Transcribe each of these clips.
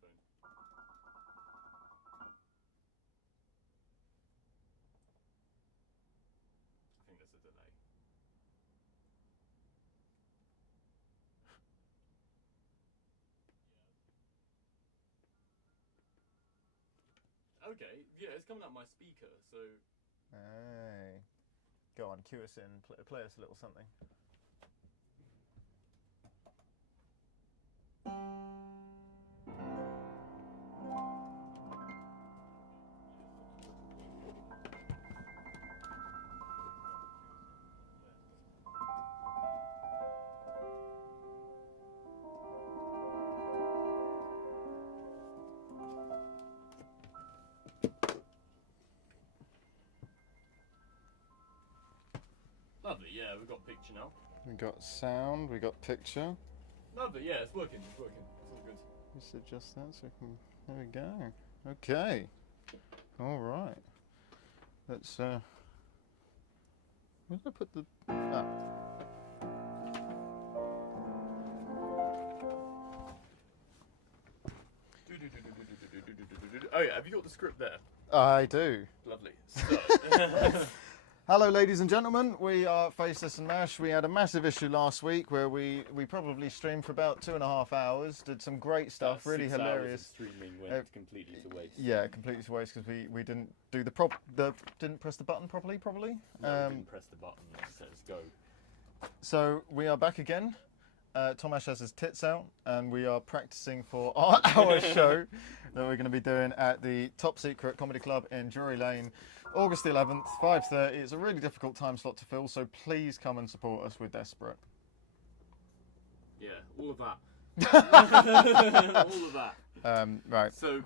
phone. I think there's a delay. Okay, yeah, it's coming out my speaker, so... Hey. Go on, cue us in, play us a little something. Lovely, yeah, we've got picture now. We got sound, we got picture. Lovely, yeah, it's working, it's all good. Just adjust that so we can, there we go. Okay. All right. Let's, where did I put the, Oh yeah, have you got the script there? I do. Lovely. So, Hello ladies and gentlemen, we are Faceless Mash. We had a massive issue last week where we probably streamed for about 2.5 hours, did some great stuff, really hilarious. Streaming went completely to waste. Yeah, completely to waste because we didn't do didn't press the button properly, probably. No, we didn't press the button that says go. So we are back again. Tomash has his tits out and we are practicing for our show that we're going to be doing at the TopSecret Comedy Club in Drury Lane, August the 11th, 5:30. It's a really difficult time slot to fill, so please come and support us. We're desperate. Yeah, all of that. All of that. Right. So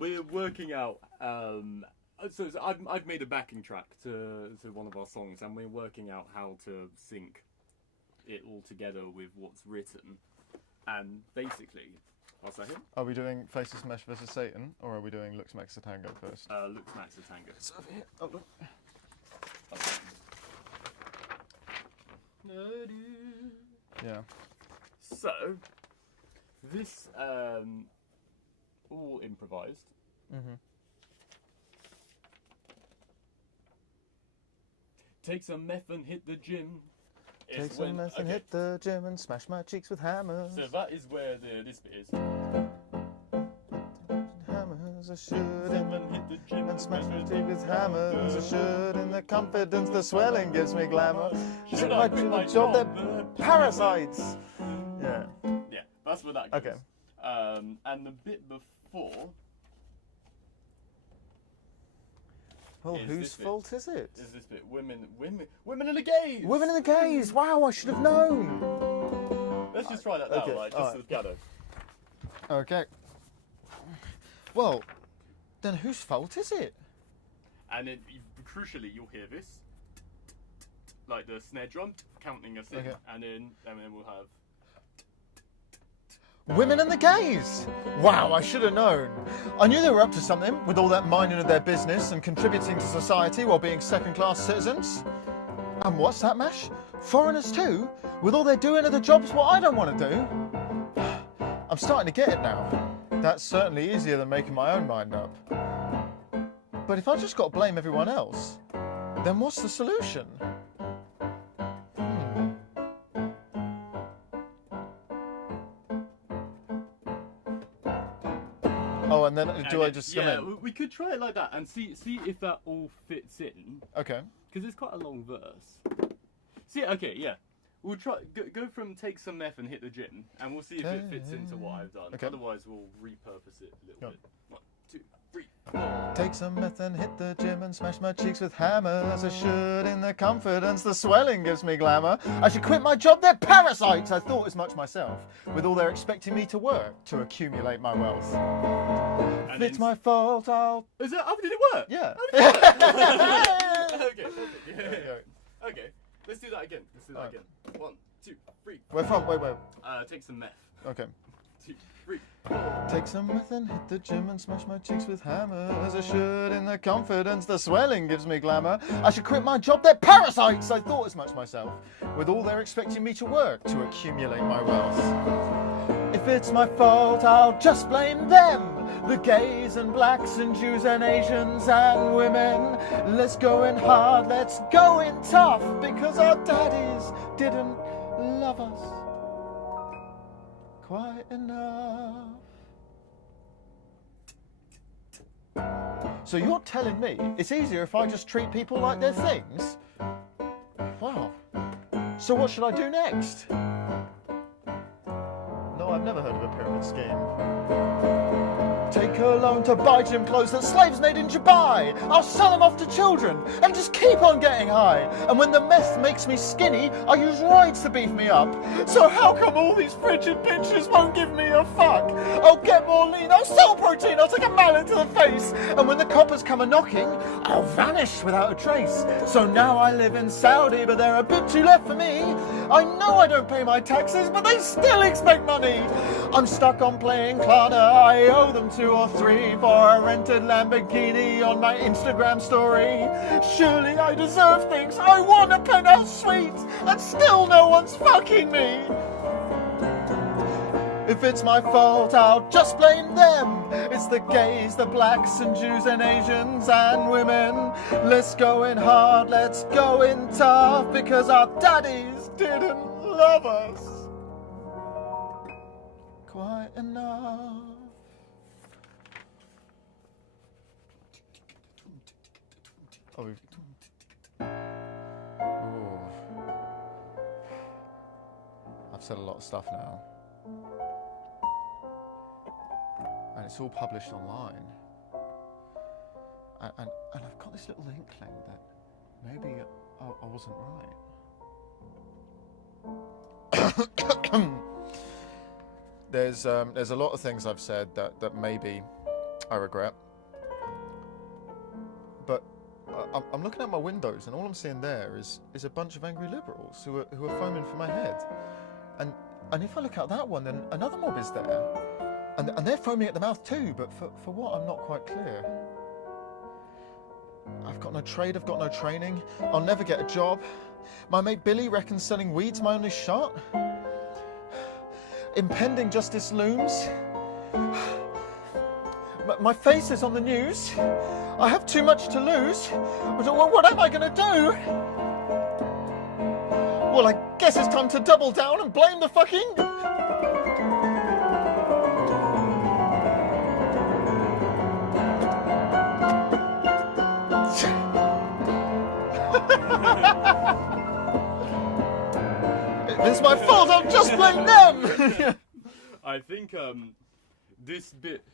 we're working out. So I've made a backing track to one of our songs, and we're working out how to sync it all together with what's written. And basically, what's that here? Are we doing Faceless Mash versus Satan, or are we doing Lux Max the Tango first? Lux Max the Tango. It's over here. Oh, look. Yeah. So, this all improvised. Mm-hmm. Take some meth and hit the gym. Take some meth and hit the gym and smash my cheeks with hammers. So that is where this bit is. Hammers, I should And hit the gym and smash my cheeks with hammers. I should, in the confidence, the swelling gives me glamour. Should I quit my job? job? They're parasites. Yeah. Yeah, that's where that goes. Okay. And the bit before. Well, Is whose this bit. fault is it? Is this bit women in the gays? Women in the gays! Wow, I should have known! Let's just try that now, Okay, right? Just alright. as piano. Okay. Well, then whose fault is it? And then, crucially, you'll hear this. Like the snare drum counting us in. Okay. And then we'll have... Women and the gays! Wow, I should have known. I knew they were up to something with all that minding of their business and contributing to society while being second-class citizens. And what's that, Mash? Foreigners too? With all they're doing are the jobs what I don't want to do? I'm starting to get it now. That's certainly easier than making my own mind up. But if I just got to blame everyone else, then what's the solution? Oh, and then do I just come in? We could try it like that and see if that all fits in. Okay. Because it's quite a long verse. See, okay, yeah. We'll try go from take some meth and hit the gym, and we'll see if it fits into what I've done. Okay. Otherwise, we'll repurpose it a little Go on. bit. 1, 2, 3, 4. Take some meth and hit the gym and smash my cheeks with hammers. I should, in the confidence, the swelling gives me glamour. I should quit my job, they're parasites. I thought as much myself, with all they're expecting me to work to accumulate my wealth. If it's my fault, I'll... Is it? Oh, did it work? Yeah. Okay. Yeah. Okay. Let's do that again. Alright. 1, 2, 3. Where from? Wait. Take some meth. Okay. 2, 3, 4. Take some meth and hit the gym and smash my cheeks with hammers. I should, in the confidence, the swelling gives me glamour. I should quit my job, they're parasites. I thought as much myself, with all they're expecting me to work to accumulate my wealth. If If it's my fault, I'll just blame them. The gays and blacks and Jews and Asians and women. Let's go in hard, let's go in tough, because our daddies didn't love us quite enough. So you're telling me it's easier if I just treat people like they're things? Wow. So what should I do next? No, I've never heard of a pyramid scheme. Take a loan to buy gym clothes that slaves made in Dubai. I'll sell them off to children and just keep on getting high. And when the meth makes me skinny, I use roids to beef me up. So how come all these frigid bitches won't give me a fuck? I'll get more lean, I'll sell protein, I'll take a mallet to the face. And when the coppers come a-knocking, I'll vanish without a trace. So now I live in Saudi, but there are a bit too left for me. I know I don't pay my taxes, but they still expect money. I'm stuck on playing Klarna, I owe them 2 or 3 for a rented Lamborghini on my Instagram story. Surely I deserve things, I want a penthouse suite, and still no one's fucking me. If it's my fault, I'll just blame them. It's the gays, the blacks and Jews and Asians and women. Let's go in hard, let's go in tough, because our daddies didn't love us quite enough. Oh, ooh. I've said a lot of stuff now. And it's all published online. And I've got this little inkling that maybe I wasn't right. There's a lot of things I've said that maybe I regret. But I'm looking out my windows and all I'm seeing there is a bunch of angry liberals who are foaming for my head. And if I look out that one, then another mob is there. And they're foaming at the mouth too, but for what, I'm not quite clear. I've got no trade, I've got no training, I'll never get a job. My mate Billy reckons selling weed's my only shot. Impending justice looms. My face is on the news. I have too much to lose. What am I going to do? Well, I guess it's time to double down and blame the fucking... It's my fault, I'll just blame them! I think this bit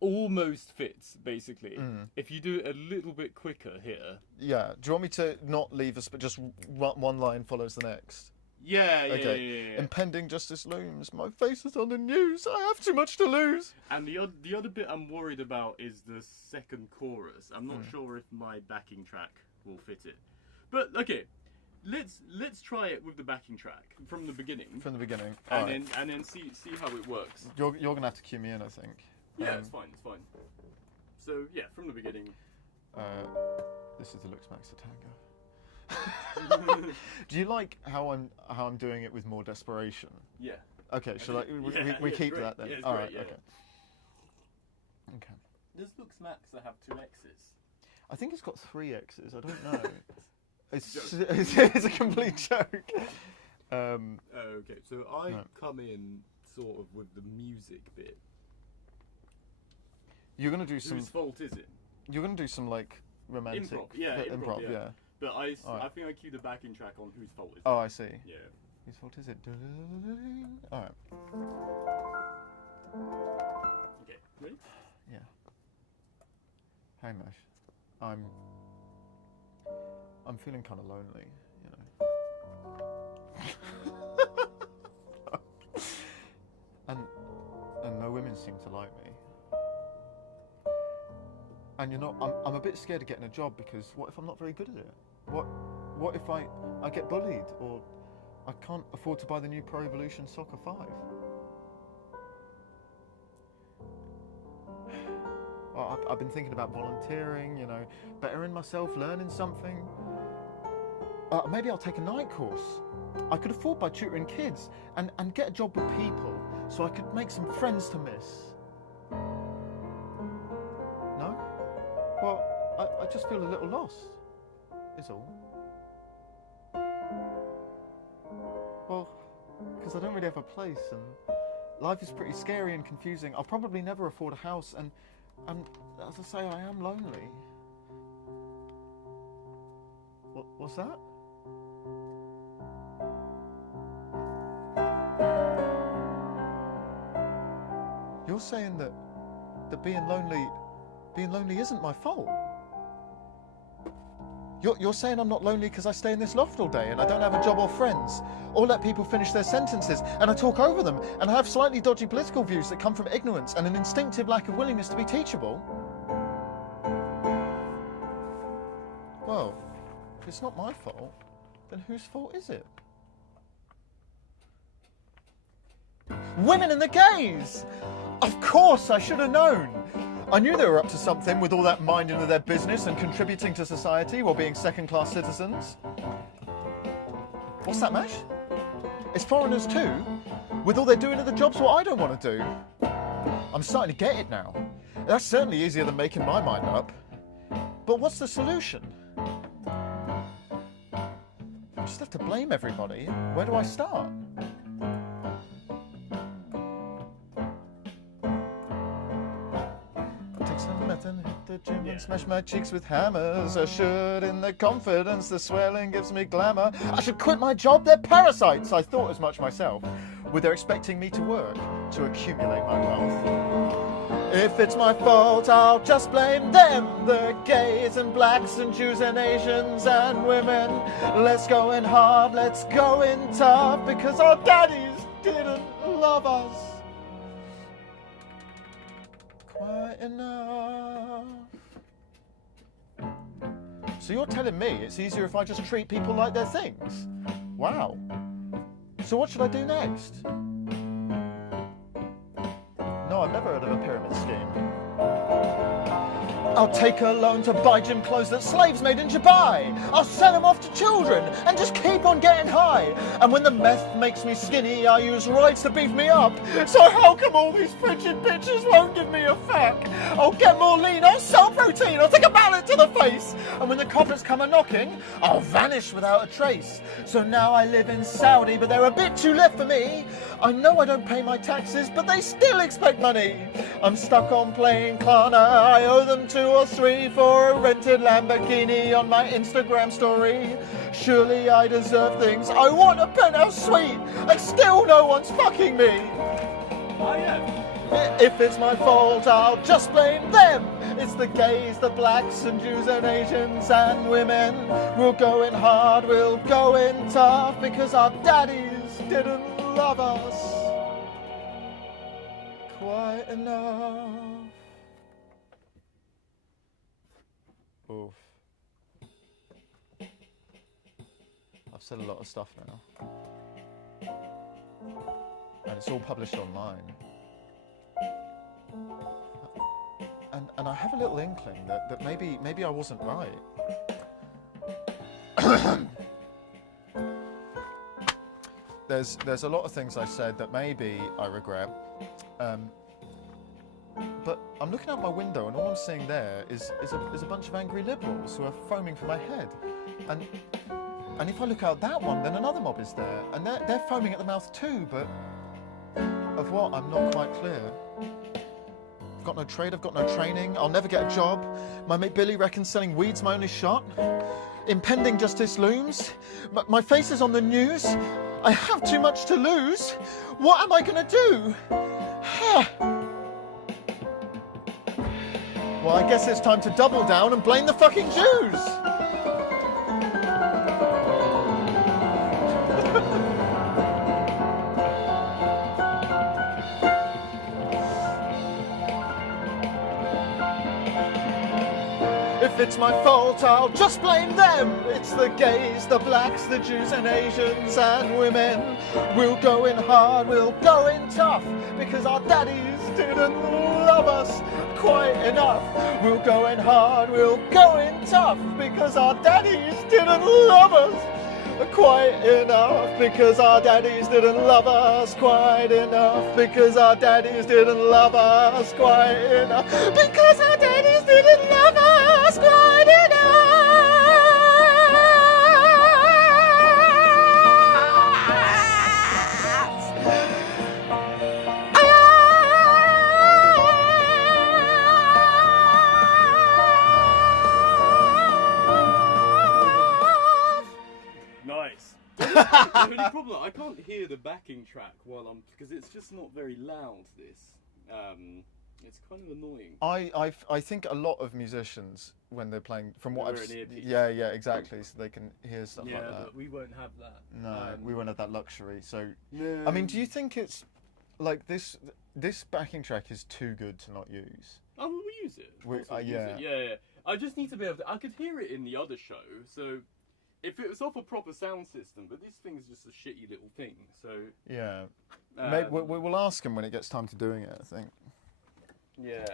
almost fits, basically. If you do it a little bit quicker here. Yeah, do you want me to not leave us, but just one line follows the next? Yeah. Impending justice looms, my face is on the news, I have too much to lose. And the other bit I'm worried about is the second chorus. I'm not sure if my backing track will fit it. But, okay. Let's try it with the backing track from the beginning. From the beginning, and then see how it works. You're gonna have to cue me in, I think. Yeah, it's fine. So yeah, from the beginning. This is the Looks Max to Tango. Do you like how I'm doing it with more desperation? Yeah. Okay, so we keep great. that then. Yeah, all great, right. yeah. Okay. Does Looks Max have 2 X's? I think it's got 3 X's. I don't know. It's a complete joke. Okay, so I come in sort of with the music bit. You're gonna do some. Whose fault is it? You're gonna do some like romantic improv. Yeah. But I think I cue the backing track on Whose Fault Is It? Oh, I see. Yeah. Whose fault is it? All right. Okay, ready? Yeah. Hey, Mash. I'm feeling kind of lonely, and no women seem to like me. And I'm a bit scared of getting a job because what if I'm not very good at it? What if I get bullied or I can't afford to buy the new Pro Evolution Soccer 5? I've been thinking about volunteering, bettering myself, learning something. Maybe I'll take a night course. I could afford by tutoring kids and get a job with people so I could make some friends to miss. No? Well, I just feel a little lost, is all. Well, because I don't really have a place, and life is pretty scary and confusing. I'll probably never afford a house, and as I say, I am lonely. What's that? You're saying that being lonely isn't my fault? You're saying I'm not lonely because I stay in this loft all day and I don't have a job or friends, or let people finish their sentences and I talk over them, and I have slightly dodgy political views that come from ignorance and an instinctive lack of willingness to be teachable? Well, if it's not my fault, then whose fault is it? Women and the gays! Of course, I should have known. I knew they were up to something with all that minding of their business and contributing to society while being second-class citizens. What's that, Mash? It's foreigners too, with all they're doing at the jobs what I don't want to do. I'm starting to get it now. That's certainly easier than making my mind up. But what's the solution? I just have to blame everybody. Where do I start? And hit the gym and smash my cheeks with hammers. I should, in the confidence the swelling gives me glamour. I should quit my job, they're parasites. I thought as much myself, with their expecting me to work to accumulate my wealth. If it's my fault, I'll just blame them, the gays and blacks and Jews and Asians and women. Let's go in hard, let's go in tough, because our daddies didn't love us quite enough. So you're telling me it's easier if I just treat people like they're things? Wow. So what should I do next? No, I've never heard of a pyramid scheme. I'll take a loan to buy gym clothes that slaves made in Dubai. I'll sell them off to children and just keep on getting high. And when the meth makes me skinny, I use roids to beef me up. So how come all these frigid bitches won't give me a feck? I'll get more lean, I'll sell protein, I'll take a mallet to the face. And when the coppers come a-knocking, I'll vanish without a trace. So now I live in Saudi, but they're a bit too left for me. I know I don't pay my taxes, but they still expect money. I'm stuck on playing Klarna, I owe them 2 or 3 for a rented Lamborghini on my Instagram story. Surely I deserve things. I want a penthouse suite, and still no one's fucking me. I am. If it's my fault, I'll just blame them. It's the gays, the blacks and Jews and Asians and women. We'll go in hard, we'll go in tough, because our daddies didn't love us quite enough. Oof. I've said a lot of stuff now. And it's all published online. And I have a little inkling that maybe I wasn't right. There's a lot of things I said that maybe I regret. But I'm looking out my window and all I'm seeing there is a bunch of angry liberals who are foaming for my head. And if I look out that one, then another mob is there. And they're foaming at the mouth too, but of what? I'm not quite clear. I've got no trade, I've got no training, I'll never get a job. My mate Billy reckons selling weed's my only shot. Impending justice looms. My face is on the news. I have too much to lose. What am I gonna do? Well, I guess it's time to double down and blame the fucking Jews. If it's my fault, I'll just blame them. It's the gays, the blacks, the Jews and Asians and women. We'll go in hard, we'll go in tough, because our daddies didn't love us quite enough. We'll go in hard, we'll go in tough, because our daddies didn't love us quite enough, because our daddies didn't love us quite enough, because our daddies didn't love us quite enough, because our daddies didn't love us quite Nice. The only problem, I can't hear the backing track while because it's just not very loud. It's kind of annoying. I think a lot of musicians, when they're playing, from what They're I've an earpiece. yeah, exactly, so they can hear stuff like Yeah, that. but we won't have that. No, we won't have that luxury. So, No. I mean, do you think it's like this backing track is too good to not use? Oh, well, we use it. Of course we'll use yeah. it. Yeah. I just need to be able to. I could hear it in the other show, so if it was off a proper sound system, but this thing's just a shitty little thing. So Yeah, maybe we'll ask him when it gets time to doing it. I think. Yeah.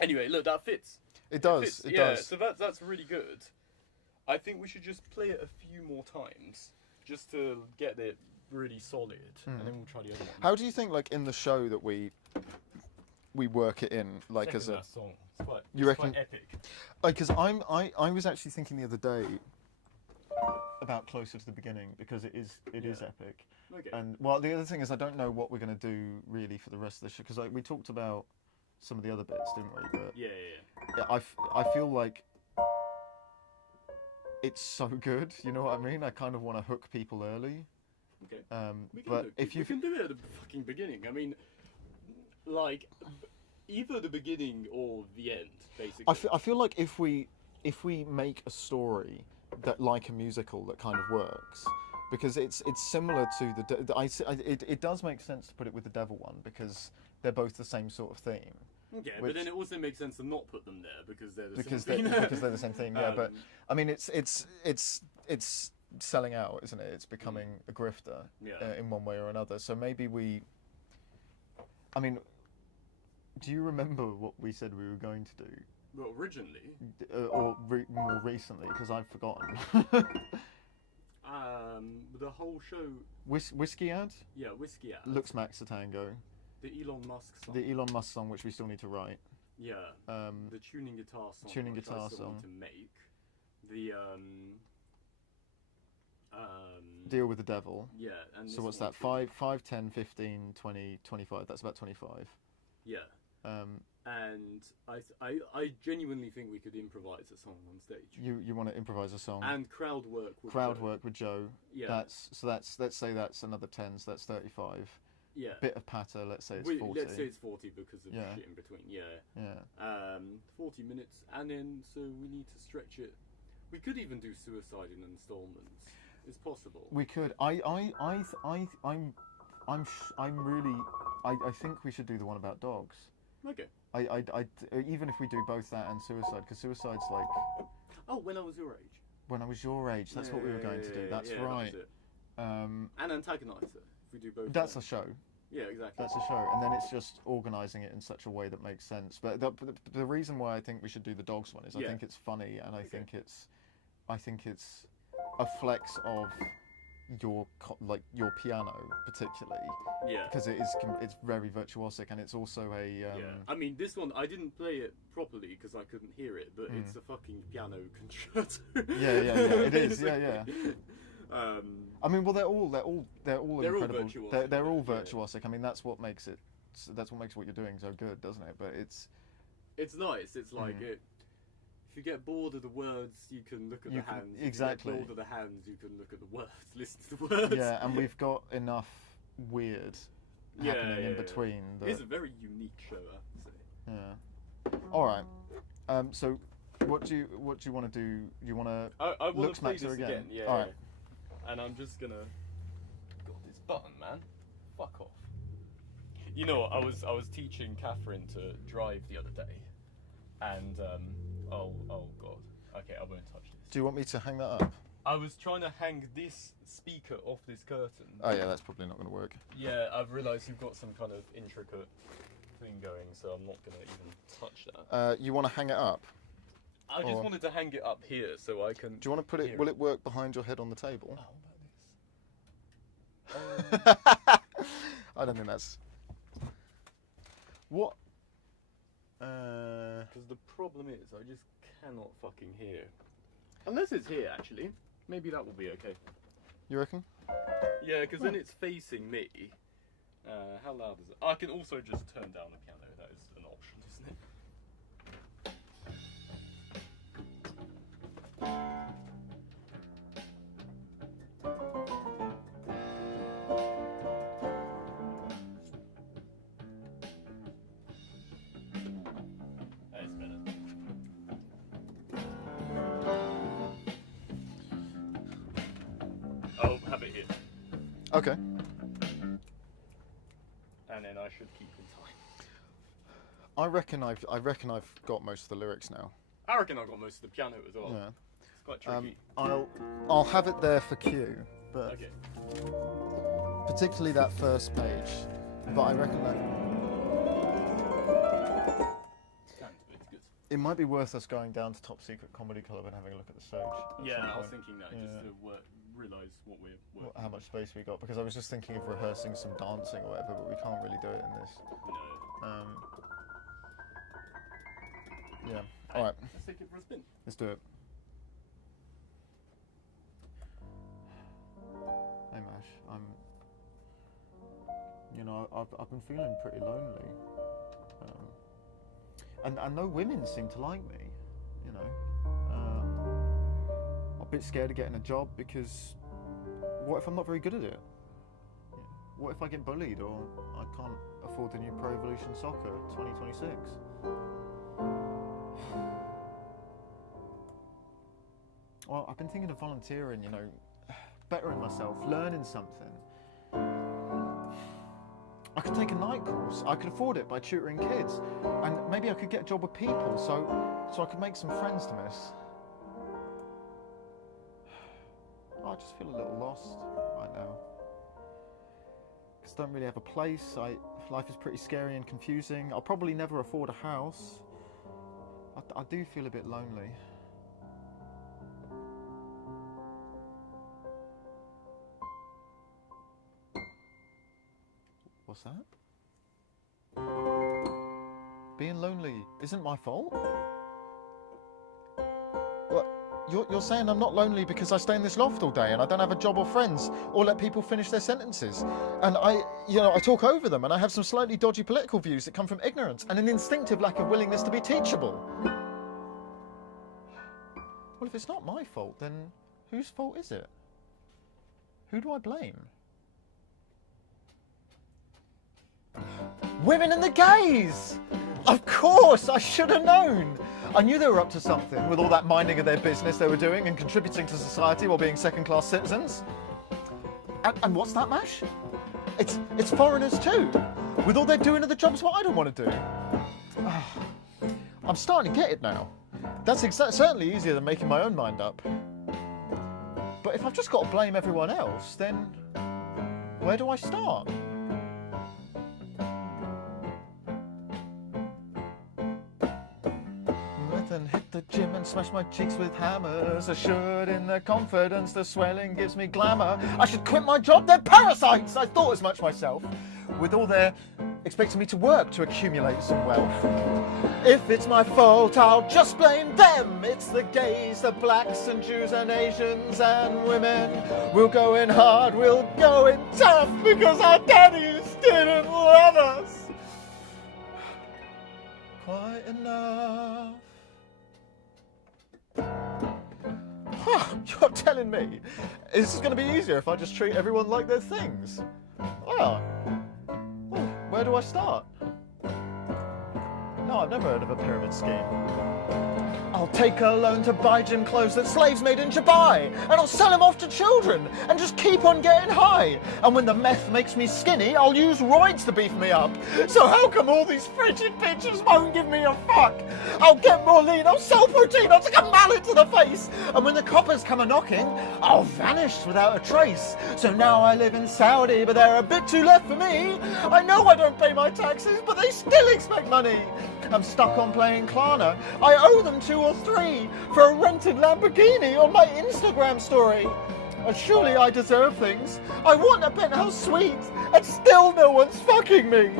Anyway, look, that fits. It does. It yeah, does. so that's really good. I think we should just play it a few more times just to get it really solid, and then we'll try the other one. How do you think, like, in the show that we work it in, like, Second as a last song. It's quite, You it's reckon- quite epic. because I was actually thinking the other day about Closer to the Beginning, because it is epic. Okay. And well, the other thing is I don't know what we're going to do really for the rest of the show, because like we talked about some of the other bits, didn't we? But Yeah. yeah, I feel like it's so good. You know what I mean? I kind of want to hook people early. Okay. But if you we can do it at the fucking beginning. I mean, like, either the beginning or the end, basically. I feel like if we make a story that like a musical that kind of works, because it's similar to it does make sense to put it with the Devil one, because they're both the same sort of theme. Okay, which- but then it also makes sense to not put them there because they're the because same they're thing. because they're the same thing. Yeah, but I mean it's selling out, isn't it? It's becoming a grifter in one way or another. So maybe I mean, do you remember what we said we were going to do? Well, originally, More recently, because I've forgotten. the whole show. Whiskey ad? Yeah, Whiskey Ad. Looks Max a Tango. The Elon Musk song. The Elon Musk song, which we still need to write. Yeah. The tuning guitar song. Tuning which guitar I still song. want to make. The Deal with the Devil. Yeah, and So this what's one's that? 5, 10, 15, 20, 25. That's about 25. Yeah. And I genuinely think we could improvise a song on stage. You want to improvise a song? And crowd work with crowd Joe. work with Joe. Yeah. Let's say that's another 10, so that's 35. Yeah. Bit of patter, let's say it's 40. Let's say it's 40 because of Yeah. shit in between. Yeah. Yeah. 40 minutes, and then so we need to stretch it. We could even do Suicide in installments. It's possible. We could. I'm really. I think we should do the one about dogs. Okay. Even if we do both that and Suicide, because Suicide's like Oh, when I was your age. when I was your age. That's what we were going to do. That's right. That was it. And Antagonizer. If we do both. That's a then. show. Yeah, exactly. That's a show, and then it's just organising it in such a way that makes sense. But the reason why I think we should do the dogs one is I think it's funny, and I think it's a flex of your piano particularly. Yeah. Because it's very virtuosic, and it's also a yeah. I mean, this one I didn't play it properly because I couldn't hear it, but it's a fucking piano concerto. Yeah. It is. Yeah. I mean, well, they're all incredible. virtuosic, They're all virtuosic. I mean, that's what makes what you're doing so good, doesn't it? But it's nice. It's like it. If you get bored of the words, you can look at the hands. Exactly. If you get bored of the hands, you can look at the words. Listen to the words. Yeah, and we've got enough weird happening in between. Yeah. It's a very unique show, I have to say. Yeah. All right. So, what do you want to do? You want to I want look to play Smaxer this again. Yeah. All right. And I'm just gonna. God, this button, man. Fuck off. You know, I was teaching Catherine to drive the other day, and oh god. Okay, I won't touch this. Do you want me to hang that up? I was trying to hang this speaker off this curtain. Oh yeah, that's probably not going to work. Yeah, I've realised you've got some kind of intricate thing going, so I'm not going to even touch that. You want to hang it up? I just wanted to hang it up here so I can. Do you want to put it? Will it work behind your head on the table? Oh, about this. I don't think that's. What? Because the problem is, I just cannot fucking hear. Unless it's here, actually. Maybe that will be okay. You reckon? Yeah, because then it's facing me. How loud is it? I can also just turn down the piano. That is an option, isn't it? That is better. I'll have it here. Okay. And then I should keep in time. I reckon I've got most of the lyrics now. I reckon I've got most of the piano as well. Yeah. It's quite tricky. I'll have it there for cue, but Okay. particularly that first page. But I reckon that It's good. it might be worth us going down to TopSecret Comedy Club and having a look at the stage. at Yeah, some I was point. thinking that Yeah. just to realise what we're working. How much space we got, because I was just thinking of rehearsing some dancing or whatever, but we can't really do it in this. No. Yeah. All right. Let's take it for a spin. Let's do it. Hey Mash, I've been feeling pretty lonely, and no women seem to like me. You know, I'm a bit scared of getting a job because what if I'm not very good at it? What if I get bullied or I can't afford the new Pro Evolution Soccer 2026? Well, I've been thinking of volunteering, bettering myself, learning something. I could take a night course. I could afford it by tutoring kids. And maybe I could get a job with people so I could make some friends to miss. I just feel a little lost right now. Because I don't really have a place. Life is pretty scary and confusing. I'll probably never afford a house. I do feel a bit lonely. What's that? Being lonely isn't my fault? What? You're saying I'm not lonely because I stay in this loft all day and I don't have a job or friends or let people finish their sentences. And I talk over them and I have some slightly dodgy political views that come from ignorance and an instinctive lack of willingness to be teachable. Well, if it's not my fault, then whose fault is it? Who do I blame? Women and the gays! Of course, I should have known. I knew they were up to something with all that minding of their business they were doing and contributing to society while being second-class citizens. And what's that, Mash? It's foreigners too, with all they're doing of the jobs what I don't want to do. I'm starting to get it now. That's certainly easier than making my own mind up. But if I've just got to blame everyone else, then where do I start? And hit the gym and smash my cheeks with hammers. I should in the confidence, the swelling gives me glamour. I should quit my job, they're parasites! I thought as much myself. With all their expecting me to work to accumulate some wealth. If it's my fault, I'll just blame them. It's the gays, the blacks and Jews and Asians and women. We'll go in hard, we'll go in tough because our daddies didn't love us quite enough. You're telling me this is going to be easier if I just treat everyone like they're things? Well, where do I start? No, I've never heard of a pyramid scheme. I'll take a loan to buy gym clothes that slaves made in Dubai, and I'll sell them off to children, and just keep on getting high. And when the meth makes me skinny, I'll use roids to beef me up. So how come all these frigid bitches won't give me a fuck? I'll get more lean, I'll sell protein, I'll take a mallet to the face. And when the coppers come a-knocking, I'll vanish without a trace. So now I live in Saudi, but they're a bit too left for me. I know I don't pay my taxes, but they still expect money. I'm stuck on playing Klarna. I owe them 2 or 3 for a rented Lamborghini on my Instagram story. And surely I deserve things. I want a penthouse suite, and still no one's fucking me.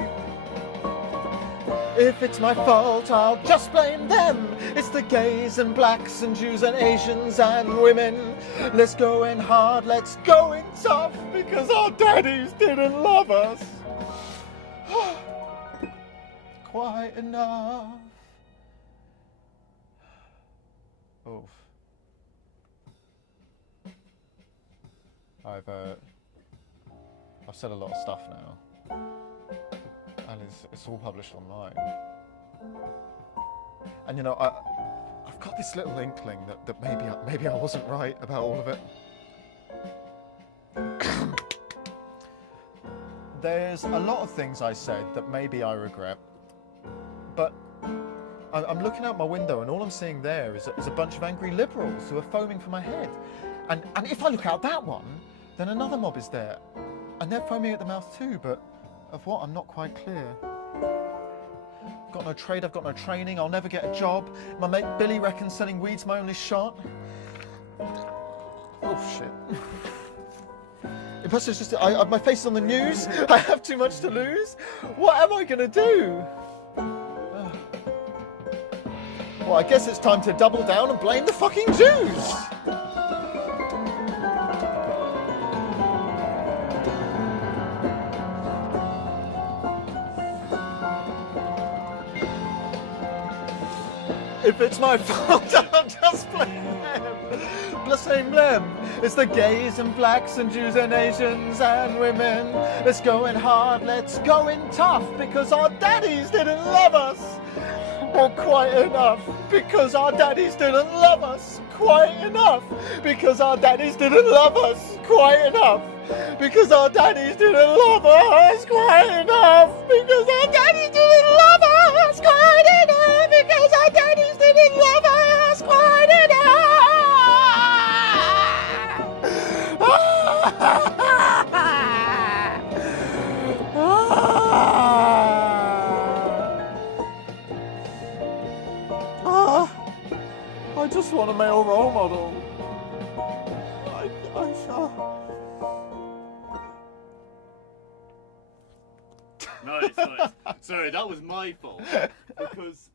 If it's my fault, I'll just blame them. It's the gays and blacks and Jews and Asians and women. Let's go in hard, let's go in tough, because our daddies didn't love us quite enough. Oof. I've said a lot of stuff now. And it's all published online. And you know, I've got this little inkling that maybe I wasn't right about all of it. There's a lot of things I said that maybe I regret, but I'm looking out my window and all I'm seeing there is a bunch of angry liberals who are foaming for my head. And if I look out that one, then another mob is there, and they're foaming at the mouth too, but of what, I'm not quite clear. I've got no trade, I've got no training, I'll never get a job. My mate Billy reckons selling weed's my only shot. Oh shit. Plus it's just, my face is on the news, I have too much to lose. What am I gonna do? Well, I guess it's time to double down and blame the fucking Jews. If it's my fault, I'll just blame them. Blame them. It's the gays and blacks and Jews and Asians and women. Let's go in hard, let's go in tough, because our daddies didn't love us. Well, quite enough, because our daddies didn't love us. Quite enough, because our daddies didn't love us. Quite enough, because our daddies didn't love us. Quite enough, because our daddies didn't love us. Quite enough, because our daddies didn't love us. Quite enough. I just want a male role model. Nice. Sorry, that was my fault because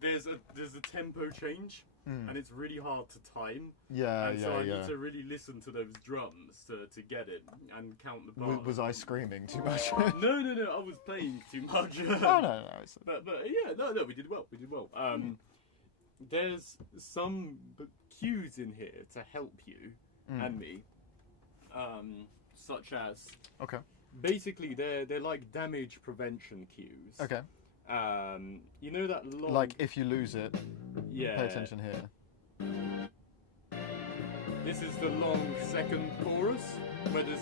there's a tempo change and it's really hard to time. Yeah, so I need to really listen to those drums to get it and count the bars. Was I screaming too much? No, I was playing too much. No. But yeah, no, we did well. There's some cues in here to help you and me, such as basically they're like damage prevention cues. Okay. You know that long... Like if you lose it, yeah. Pay attention here. This is the long second chorus where there's,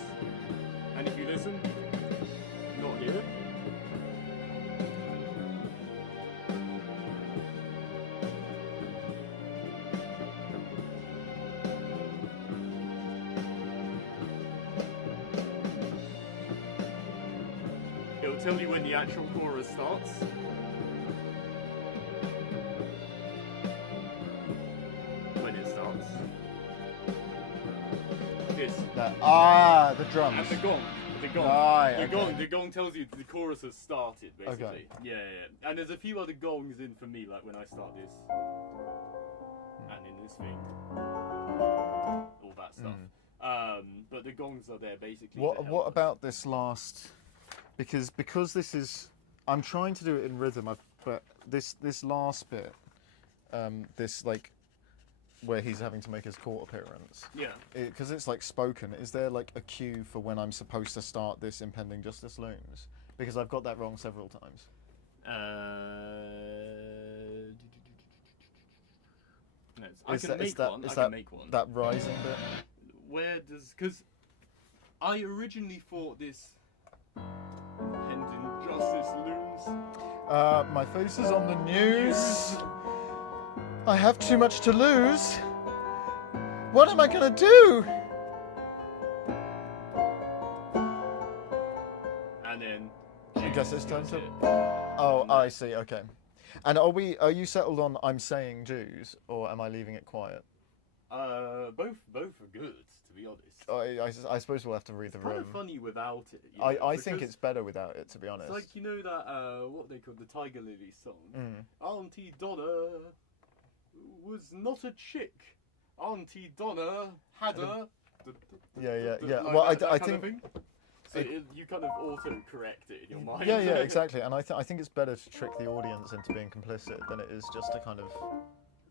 and if you listen, not here. It'll tell you when the actual chorus starts. When it starts. This. The drums. And the gong. The gong tells you the chorus has started, basically. Okay. Yeah. And there's a few other gongs in for me, like when I start this. And in this thing. All that stuff. But the gongs are there, basically. What about this last... Because this is, I'm trying to do it in rhythm, but this last bit, this like, where he's having to make his court appearance. Yeah. Because it's like spoken. Is there like a cue for when I'm supposed to start this impending justice looms? Because I've got that wrong several times. No, I can make one. That rising bit. Where does? Because I originally thought this. Impending justice looms. My face is on the news. I have too much to lose. What am I gonna do? And then... I guess it's time to... Oh, I see, okay. And are you settled on I'm saying Jews, or am I leaving it quiet? Both are good, to be honest. I suppose we'll have to read the room. It's kind of funny without it. I think it's better without it, to be honest. It's like, you know that, what they call the Tiger Lily song? Auntie Donna was not a chick. Auntie Donna had a... Yeah. Like Well, that I kind of think... thing. So you kind of auto-correct it in your mind. Yeah, exactly. And I think it's better to trick the audience into being complicit than it is just to kind of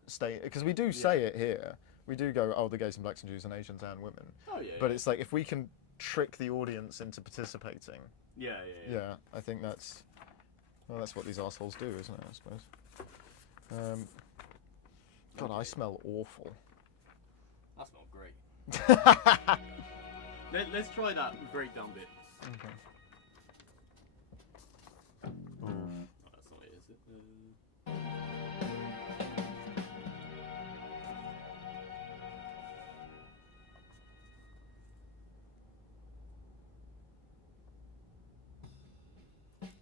stay... Because we do say it here. We do go, oh, the gays and blacks and Jews and Asians and women. Oh, yeah. But it's like, if we can trick the audience into participating... Yeah. Yeah, I think that's... Well, that's what these assholes do, isn't it, I suppose? God, I smell awful. I smell great. Let's try that breakdown bit. Okay. Oh, that's not it, is it?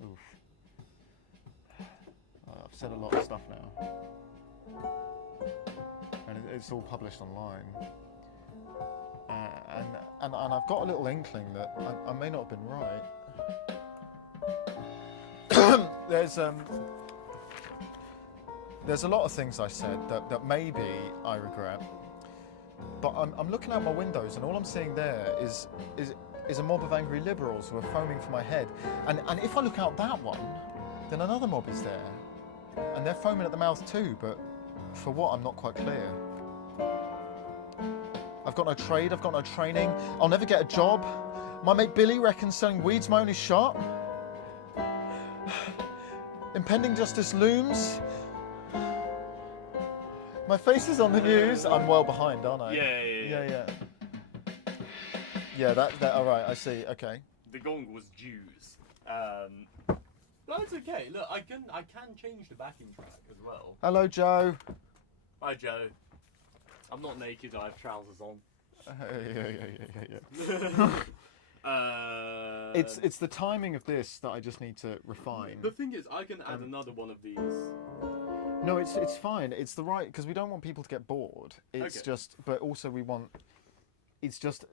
Oof. I've said a lot of stuff now. And it's all published online. And I've got a little inkling that I may not have been right. There's a lot of things I said that maybe I regret. But I'm looking out my windows and all I'm seeing there is a mob of angry liberals who are foaming for my head. And if I look out that one, then another mob is there. And they're foaming at the mouth too, but for what, I'm not quite clear. I've got no trade, I've got no training, I'll never get a job. My mate Billy reckons selling weed's my only shot. Impending justice looms. My face is on the news. I'm well behind, aren't I? Yeah. Yeah, that alright, I see, okay. The gong was Jews. But it's okay. Look, I can change the backing track as well. Hello, Joe. Hi, Joe. I'm not naked. I have trousers on. Yeah. It's the timing of this that I just need to refine. The thing is, I can add another one of these. No, it's fine. It's the right, because we don't want people to get bored. It's just, but also we want. It's just.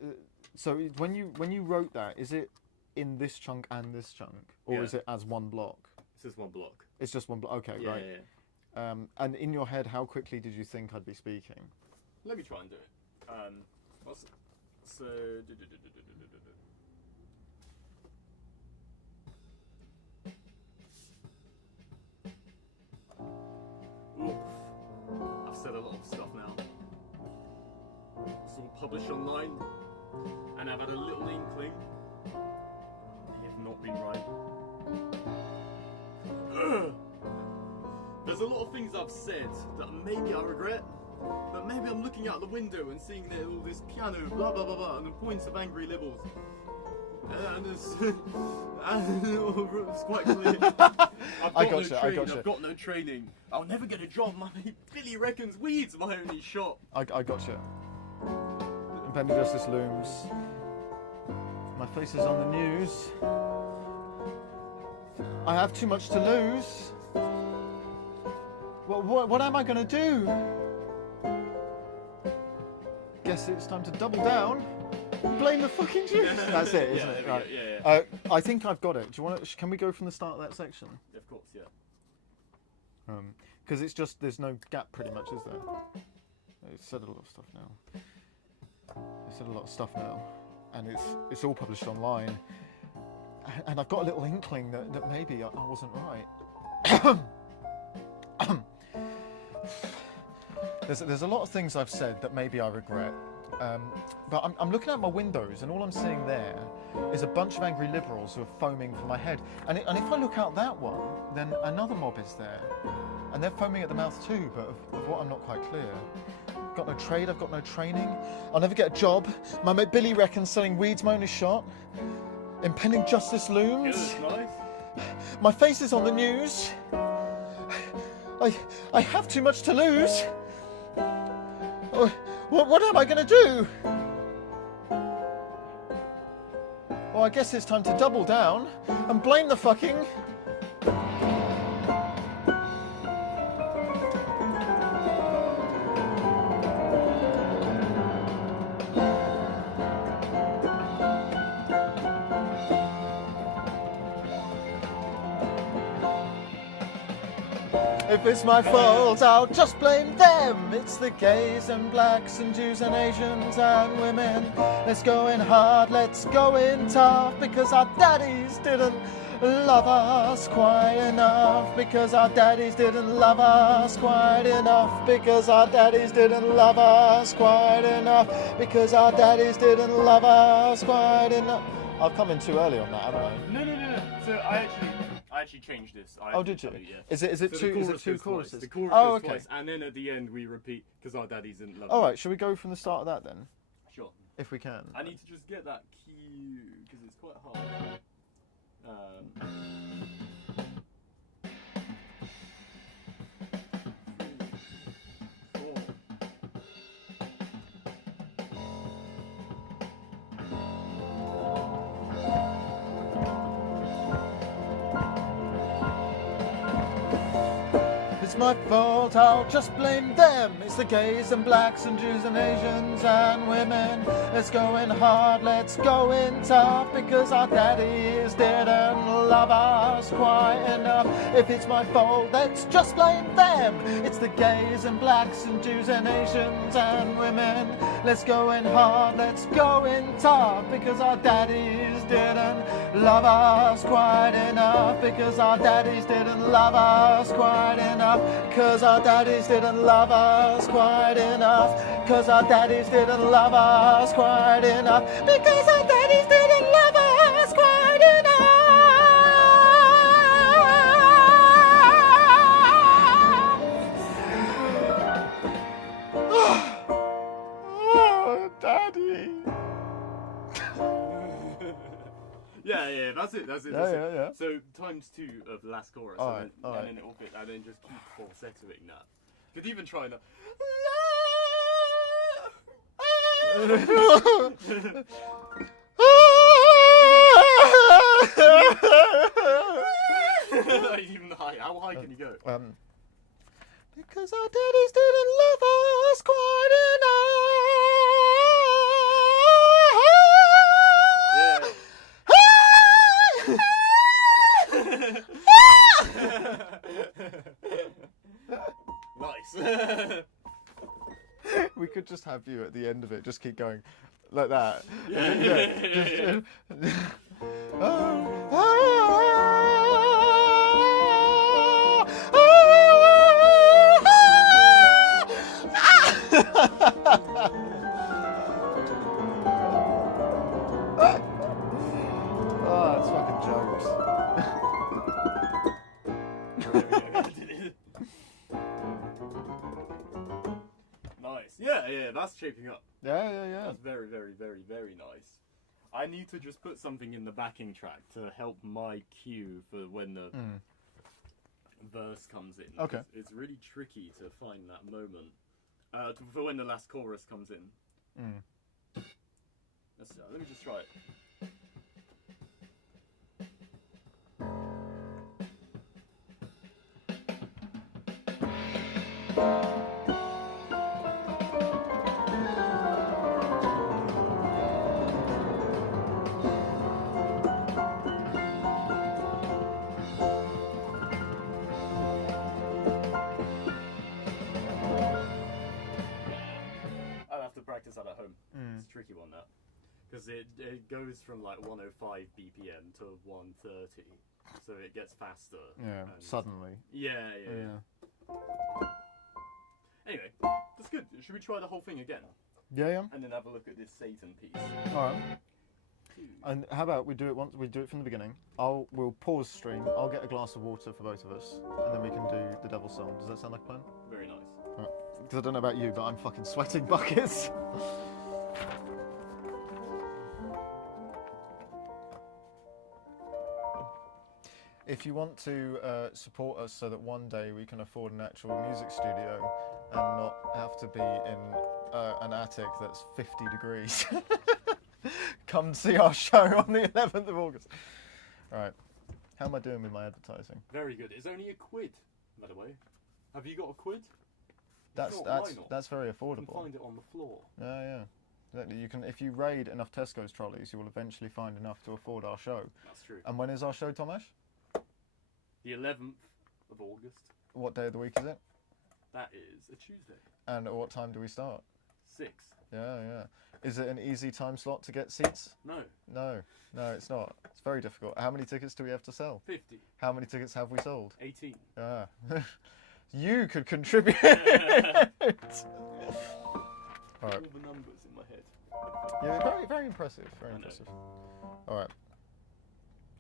So when you wrote that, is it in this chunk and this chunk, or is it as one block? It's just one block. It's just one block. Okay, right. Yeah. And in your head, how quickly did you think I'd be speaking? Let me try and do it. So. Oof. I've said a lot of stuff now. It's all published online, and I've had a little inkling. They have not been right. There's a lot of things I've said that maybe I regret. But maybe I'm looking out the window and seeing there all this piano, blah blah blah blah, and the points of angry liberals. And it's quite clear. I've got no training. I'll never get a job. My mate Billy reckons weed's my only shot. I gotcha. Impending justice looms. My face is on the news. I have too much to lose. What am I gonna do? Guess it's time to double down. Blame the fucking Jews. That's it, isn't it? Right. Yeah. I think I've got it. Do you want to? Can we go from the start of that section? Of course, yeah. Because it's just there's no gap, pretty much, is there? I've said a lot of stuff now. I've said a lot of stuff now, and it's all published online. And I've got a little inkling that maybe I wasn't right. There's a lot of things I've said that maybe I regret. But I'm looking out my windows and all I'm seeing there is a bunch of angry liberals who are foaming for my head. And if I look out that one, then another mob is there. And they're foaming at the mouth too, but of what I'm not quite clear. I've got no trade, I've got no training. I'll never get a job. My mate Billy reckons selling weed's my only shot. Impending justice looms. Good, nice. My face is on the news. I have too much to lose. What am I going to do? Well, I guess it's time to double down and blame the fucking... If it's my fault, I'll just blame them. It's the gays and blacks and Jews and Asians and women. Let's go in hard, let's go in tough, because our daddies didn't love us quite enough. Because our daddies didn't love us quite enough. Because our daddies didn't love us quite enough. Because our daddies didn't love us quite enough. I've come in too early on that, haven't I? No. So I actually changed this. Did you? Yeah. Is it So two choruses? The chorus oh, goes okay. twice, and then at the end we repeat because our daddies didn't love. All right, shall we go from the start of that then, Sure. if we can? I need to just get that cue because it's quite hard. It's my fault, I'll just blame them. It's the gays and blacks and Jews and Asians and women. Let's go in hard, let's go in tough, because our daddies didn't love us quite enough. If it's my fault, let's just blame them. It's the gays and blacks and Jews and Asians and women. Let's go in hard, let's go in tough, because our daddies didn't love us quite enough. Because our daddies didn't love us quite enough. Cause our daddies didn't love us quite enough. Cause our daddies didn't love us quite enough. Because our daddies didn't love us quite enough. Oh, Daddy. Yeah, that's it. Yeah. So times 2 of the last chorus, Alright. and then it will fit, and then just keep falsettoing that. Could even try that. Even high. How high can you go? Because our daddies didn't love us quite Nice. We could just have you at the end of it, just keep going like that. Oh, it's fucking jokes. Nice. Yeah, that's shaping up. Yeah. That's very, very, very, very nice. I need to just put something in the backing track to help my cue for when the verse comes in. Okay. It's really tricky to find that moment. For when the last chorus comes in. Let me just try it. Practice that at home. It's a tricky one, that, because it goes from like 105 BPM to 130, so it gets faster. Yeah, suddenly. Yeah. Anyway, that's good. Should we try the whole thing again? Yeah. And then have a look at this Satan piece. All right. And how about we do it once? We do it from the beginning. We'll pause stream. I'll get a glass of water for both of us, and then we can do the Devil's Song. Does that sound like a plan? Very nice. All right. Because I don't know about you, but I'm fucking sweating buckets. If you want to support us so that one day we can afford an actual music studio and not have to be in an attic that's 50 degrees, come see our show on the 11th of August. Right. How am I doing with my advertising? Very good. It's only £1, by the way. Have you got £1? That's very affordable. You can find it on the floor. Yeah. Exactly. You can, if you raid enough Tesco's trolleys, you will eventually find enough to afford our show. That's true. And when is our show, Tomash? The 11th of August. What day of the week is it? That is a Tuesday. And at what time do we start? 6. Yeah. Is it an easy time slot to get seats? No. No, it's not. It's very difficult. How many tickets do we have to sell? 50. How many tickets have we sold? 18. Ah. You could contribute. All Alright. the numbers in my head. Yeah, very, very impressive. Very I know. impressive. Alright.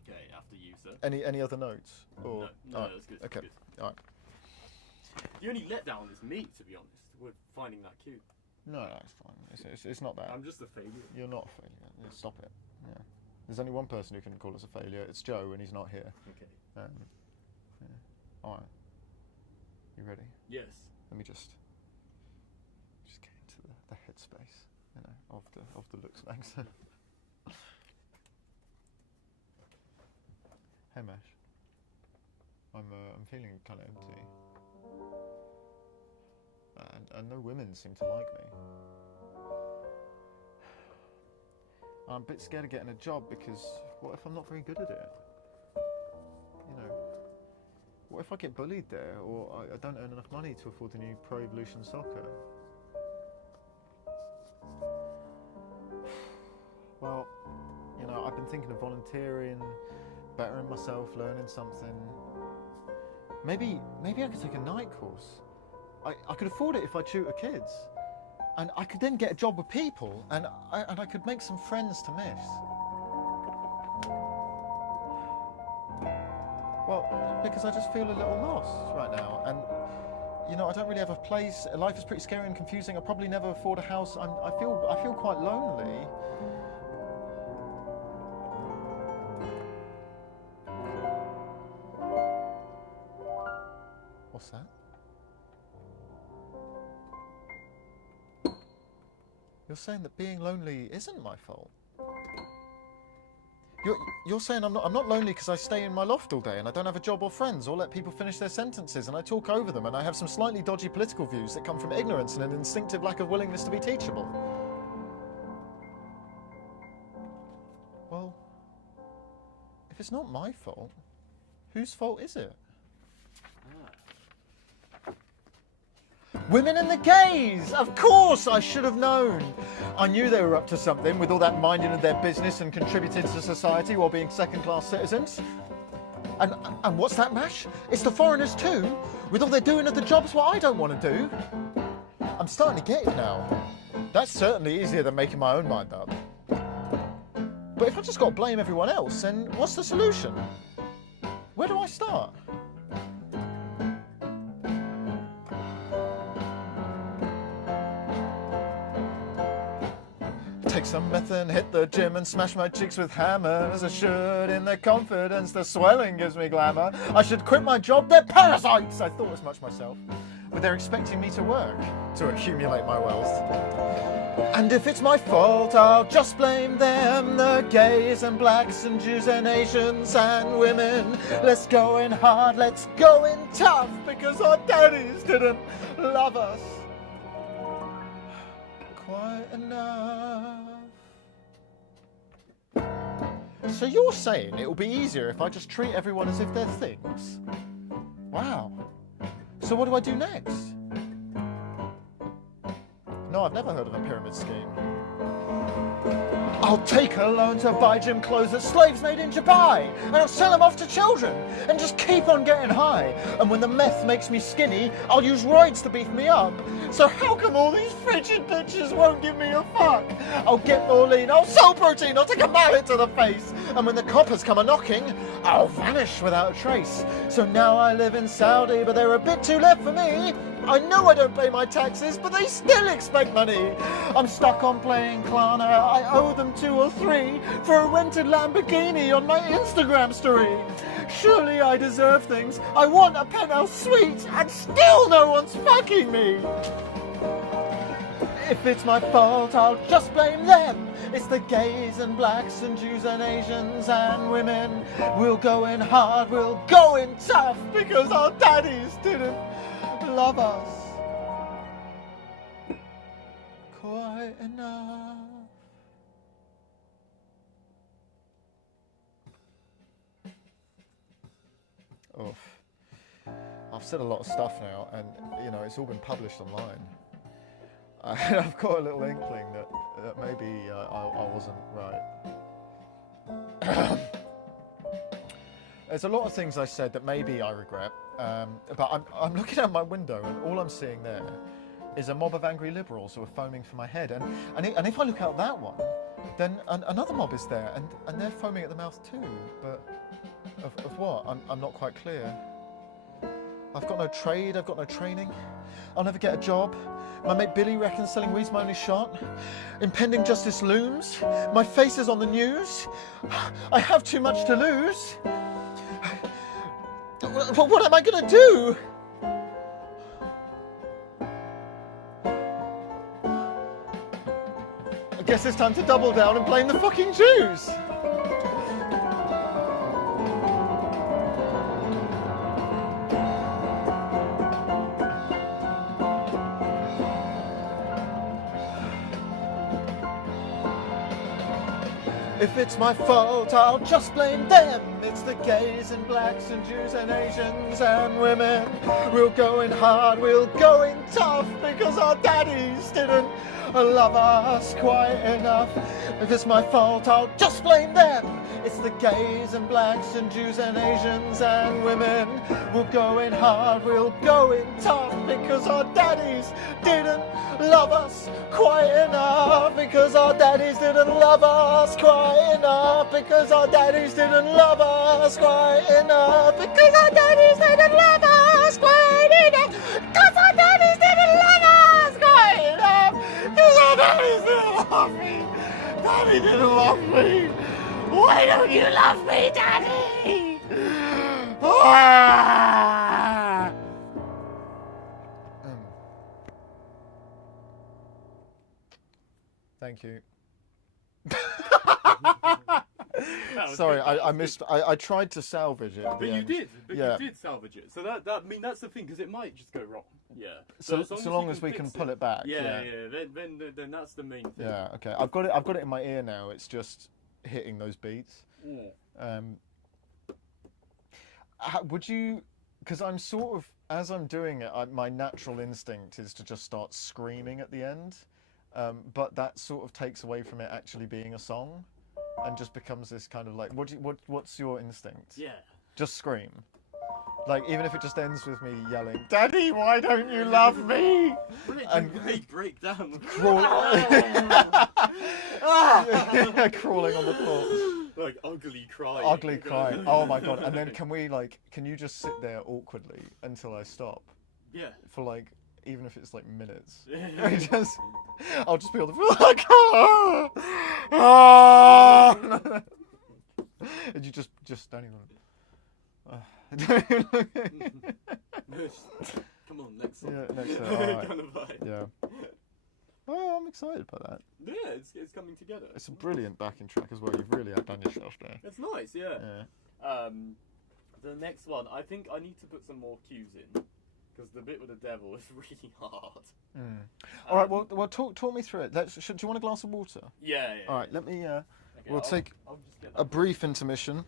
Okay, after you, sir. Any other notes? Or No, alright, that's good. Okay. Good. Alright. The only letdown is me, to be honest, with finding that cue. No, it's fine. It's not that. I'm just a failure. You're not a failure. Yeah, stop it. Yeah. There's only one person who can call us a failure. It's Joe, and he's not here. Okay. Yeah. All right. You ready? Yes. Let me just get into the headspace, of the looks mags. Hey Mash. I'm feeling kind of empty. And no women seem to like me. I'm a bit scared of getting a job because what if I'm not very good at it? What if I get bullied there, or I don't earn enough money to afford the new Pro Evolution Soccer? Well, I've been thinking of volunteering, bettering myself, learning something. Maybe I could take a night course. I could afford it if I tutor kids. And I could then get a job with people, and I could make some friends to miss. Well, because I just feel a little lost right now, and I don't really have a place. Life is pretty scary and confusing. I'll probably never afford a house. I feel quite lonely. What's that? You're saying that being lonely isn't my fault. You're saying I'm not lonely because I stay in my loft all day and I don't have a job or friends or let people finish their sentences and I talk over them and I have some slightly dodgy political views that come from ignorance and an instinctive lack of willingness to be teachable. Well, if it's not my fault, whose fault is it? Women and the gays! Of course, I should have known. I knew they were up to something with all that minding of their business and contributing to society while being second-class citizens. And what's that, Mash? It's the foreigners too, with all they're doing at the jobs what I don't want to do. I'm starting to get it now. That's certainly easier than making my own mind up. But if I just got to blame everyone else, then what's the solution? Where do I start? Take some meth and hit the gym and smash my cheeks with hammers. I should, in their confidence, the swelling gives me glamour. I should quit my job, they're parasites! I thought as much myself. But they're expecting me to work, to accumulate my wealth. And if it's my fault, I'll just blame them, the gays and blacks and Jews and Asians and women. Let's go in hard, let's go in tough, because our daddies didn't love us quite enough. So you're saying it'll be easier if I just treat everyone as if they're things? Wow. So what do I do next? No, I've never heard of a pyramid scheme. I'll take a loan to buy gym clothes that slaves made in Dubai, and I'll sell them off to children, and just keep on getting high. And when the meth makes me skinny, I'll use roids to beef me up. So how come all these frigid bitches won't give me a fuck? I'll get more lean, I'll sell protein, I'll take a mallet to the face. And when the coppers come a-knocking, I'll vanish without a trace. So now I live in Saudi, but they're a bit too left for me. I know I don't pay my taxes, but they still expect money. I'm stuck on playing Klarna, I owe them 2 or 3 for a rented Lamborghini on my Instagram story. Surely I deserve things. I want a penthouse suite, and still no one's fucking me. If it's my fault, I'll just blame them. It's the gays and blacks and Jews and Asians and women. We'll go in hard, we'll go in tough, because our daddies didn't love us quite enough. Oof. I've said a lot of stuff now, and you know it's all been published online. I've got a little inkling that maybe I wasn't right. There's a lot of things I said that maybe I regret, but I'm looking out my window and all I'm seeing there is a mob of angry liberals who are foaming for my head. And if I look out that one, then another mob is there and they're foaming at the mouth too. But of what? I'm not quite clear. I've got no trade, I've got no training. I'll never get a job. My mate Billy reckons selling weed's my only shot. Impending justice looms. My face is on the news. I have too much to lose. What am I gonna do? I guess it's time to double down and blame the fucking Jews. If it's my fault, I'll just blame them. It's the gays and blacks and Jews and Asians and women. We'll go in hard, we'll go in tough, because our daddies didn't love us quite enough. If it's my fault, I'll just blame them. It's the gays and blacks and Jews and Asians and women. We'll go in hard, we'll go in tough, because our daddies didn't love us quite enough. Because our daddies didn't love us quite enough. Because our daddies didn't love us quite enough. Because our daddies didn't love us quite enough. Because our daddies didn't love us quite enough. Because our daddies didn't love me. Daddy didn't love me. Why don't you love me, Daddy? Ah! Thank you. Sorry, I missed. I tried to salvage it. But you did. But yeah. you did salvage it. So that I mean that's the thing, because it might just go wrong. Yeah. So long as we can pull it back. Yeah. Then that's the main thing. Yeah. Okay. I've got it in my ear now. It's just hitting those beats. Would you? Because I'm sort of, as I'm doing it, my natural instinct is to just start screaming at the end, but that sort of takes away from it actually being a song, and just becomes this kind of like, what's your instinct? Yeah. Just scream. Like, even if it just ends with me yelling, "Daddy, why don't you love me?" And break down. Crawling on the floor. Like ugly crying. Ugly crying. Oh my god. And then can you just sit there awkwardly until I stop? Yeah. For like, even if it's like minutes. Yeah. I'll just be on the floor like, ah! And you just don't even. Come on, next song. Yeah, next song. Right. Kind of vibe. Yeah. Oh, I'm excited by that. Yeah, it's coming together. It's a brilliant backing track as well. You've really outdone yourself there. It's nice, yeah. The next one, I think I need to put some more cues in, because the bit with the devil is really hard. All right, well, talk me through it. Do you want a glass of water? Yeah. All right, let me. Okay, we'll take I'll just get a brief intermission.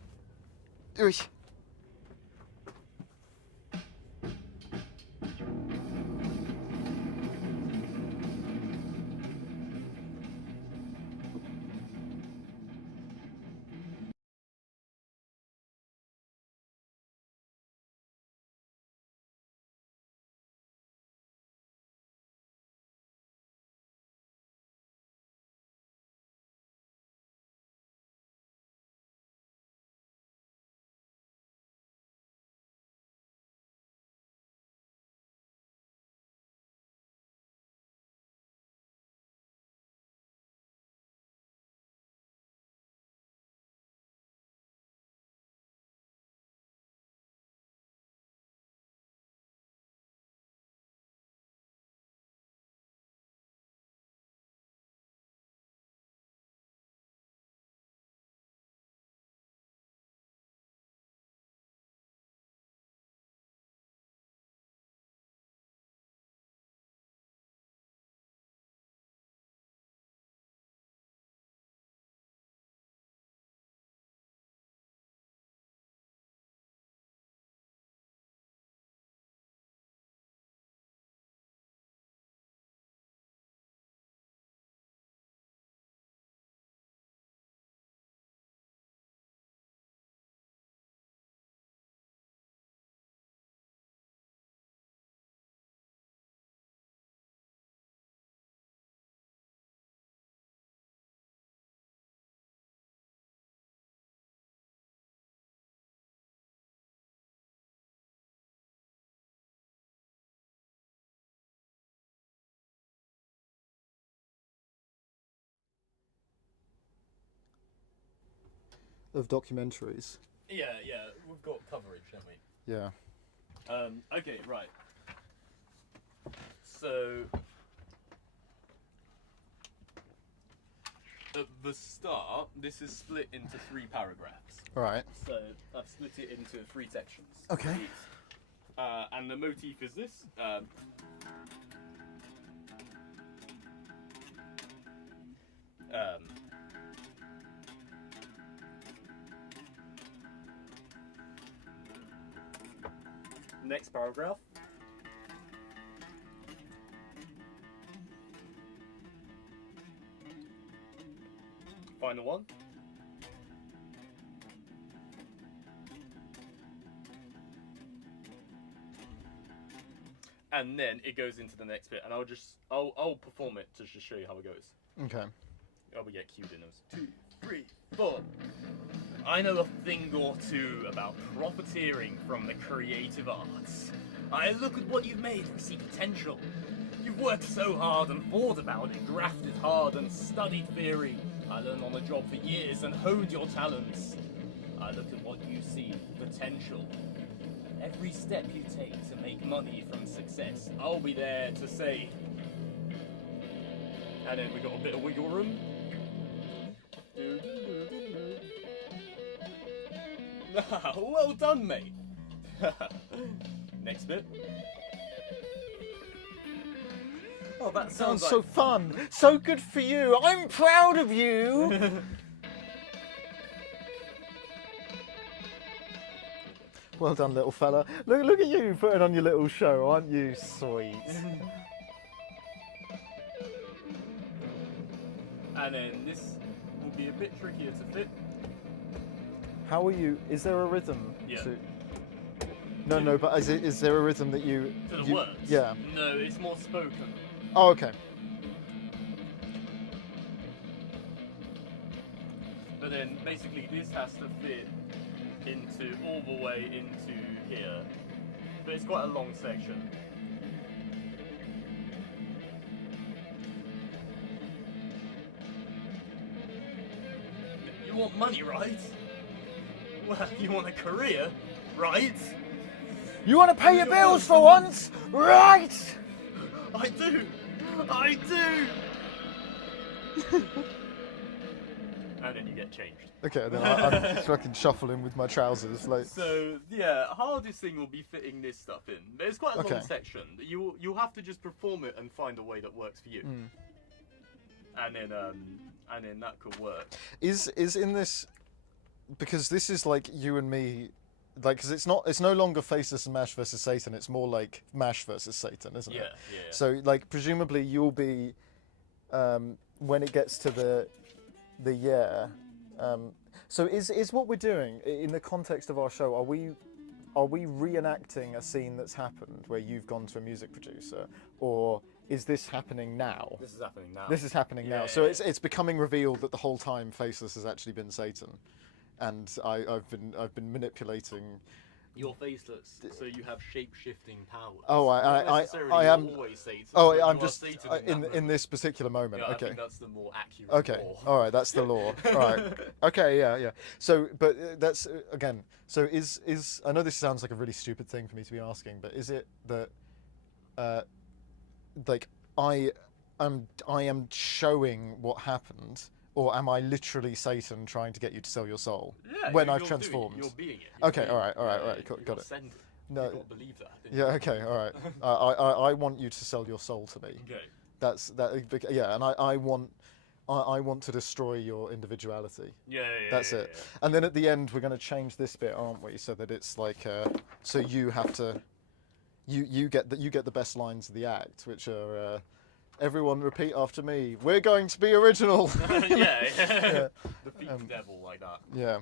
of documentaries. Yeah, we've got coverage, haven't we? Yeah. Okay, right. So, at the start, this is split into 3 paragraphs. Right. So, I've split it into 3 sections. Okay. And the motif is this. Next paragraph. Final one. And then it goes into the next bit, and I'll perform it to just show you how it goes. Okay. Oh, we get cued in those. 2, 3, 4. I know a thing or two about profiteering from the creative arts. I look at what you've made and see potential. You've worked so hard and thought about it, grafted hard and studied theory. I learned on the job for years and honed your talents. I look at what you see, potential. Every step you take to make money from success, I'll be there to say. And then we got a bit of wiggle room. Well done, mate. Next bit. Oh, that sounds so fun. So good for you. I'm proud of you. Well done, little fella. Look at you putting on your little show. Aren't you sweet? And then this will be a bit trickier to fit. How are you? Is there a rhythm? Yeah. No, but is there a rhythm that you... To the words? Yeah. No, it's more spoken. Oh, okay. But then basically this has to fit into all the way into here. But it's quite a long section. You want money, right? Well, you want a career, right? You want to pay your bills for once, right? I do! I do! And then you get changed. Okay, then I'm fucking shuffling with my trousers. Like. So, yeah, hardest thing will be fitting this stuff in. But it's quite a long section. You'll have to just perform it and find a way that works for you. And then that could work. Is in this, because this is like you and me, like, because it's no longer Faceless Mash versus Satan. It's more like Mash versus Satan, isn't it? Yeah. So like presumably you'll be, when it gets to the so is what we're doing in the context of our show, are we reenacting a scene that's happened where you've gone to a music producer, or is this happening now? This is happening now. This is happening now. So it's becoming revealed that the whole time Faceless has actually been Satan, and I've been manipulating. You're faceless, so you have shape-shifting powers. Oh, I am always Satan. Oh, I'm just Satan in this particular moment. Yeah, okay. I think that's the more accurate. Okay. law. All right. That's the law. All right. Okay. Yeah. So, but that's again. So is I know this sounds like a really stupid thing for me to be asking, but is it that, like I am showing what happened, or am I literally Satan trying to get you to sell your soul when I've transformed? You're being it. Okay. All right. Got it. No. You gotta believe that. Yeah. Okay. All right. I want you to sell your soul to me. Okay. That's that. Yeah. And I want to destroy your individuality. Yeah. That's it. Yeah. And then at the end, we're going to change this bit, aren't we? So that it's like, so you have to, you get the best lines of the act, which are, everyone repeat after me. We're going to be original. yeah. Defeat the devil like that. Yeah.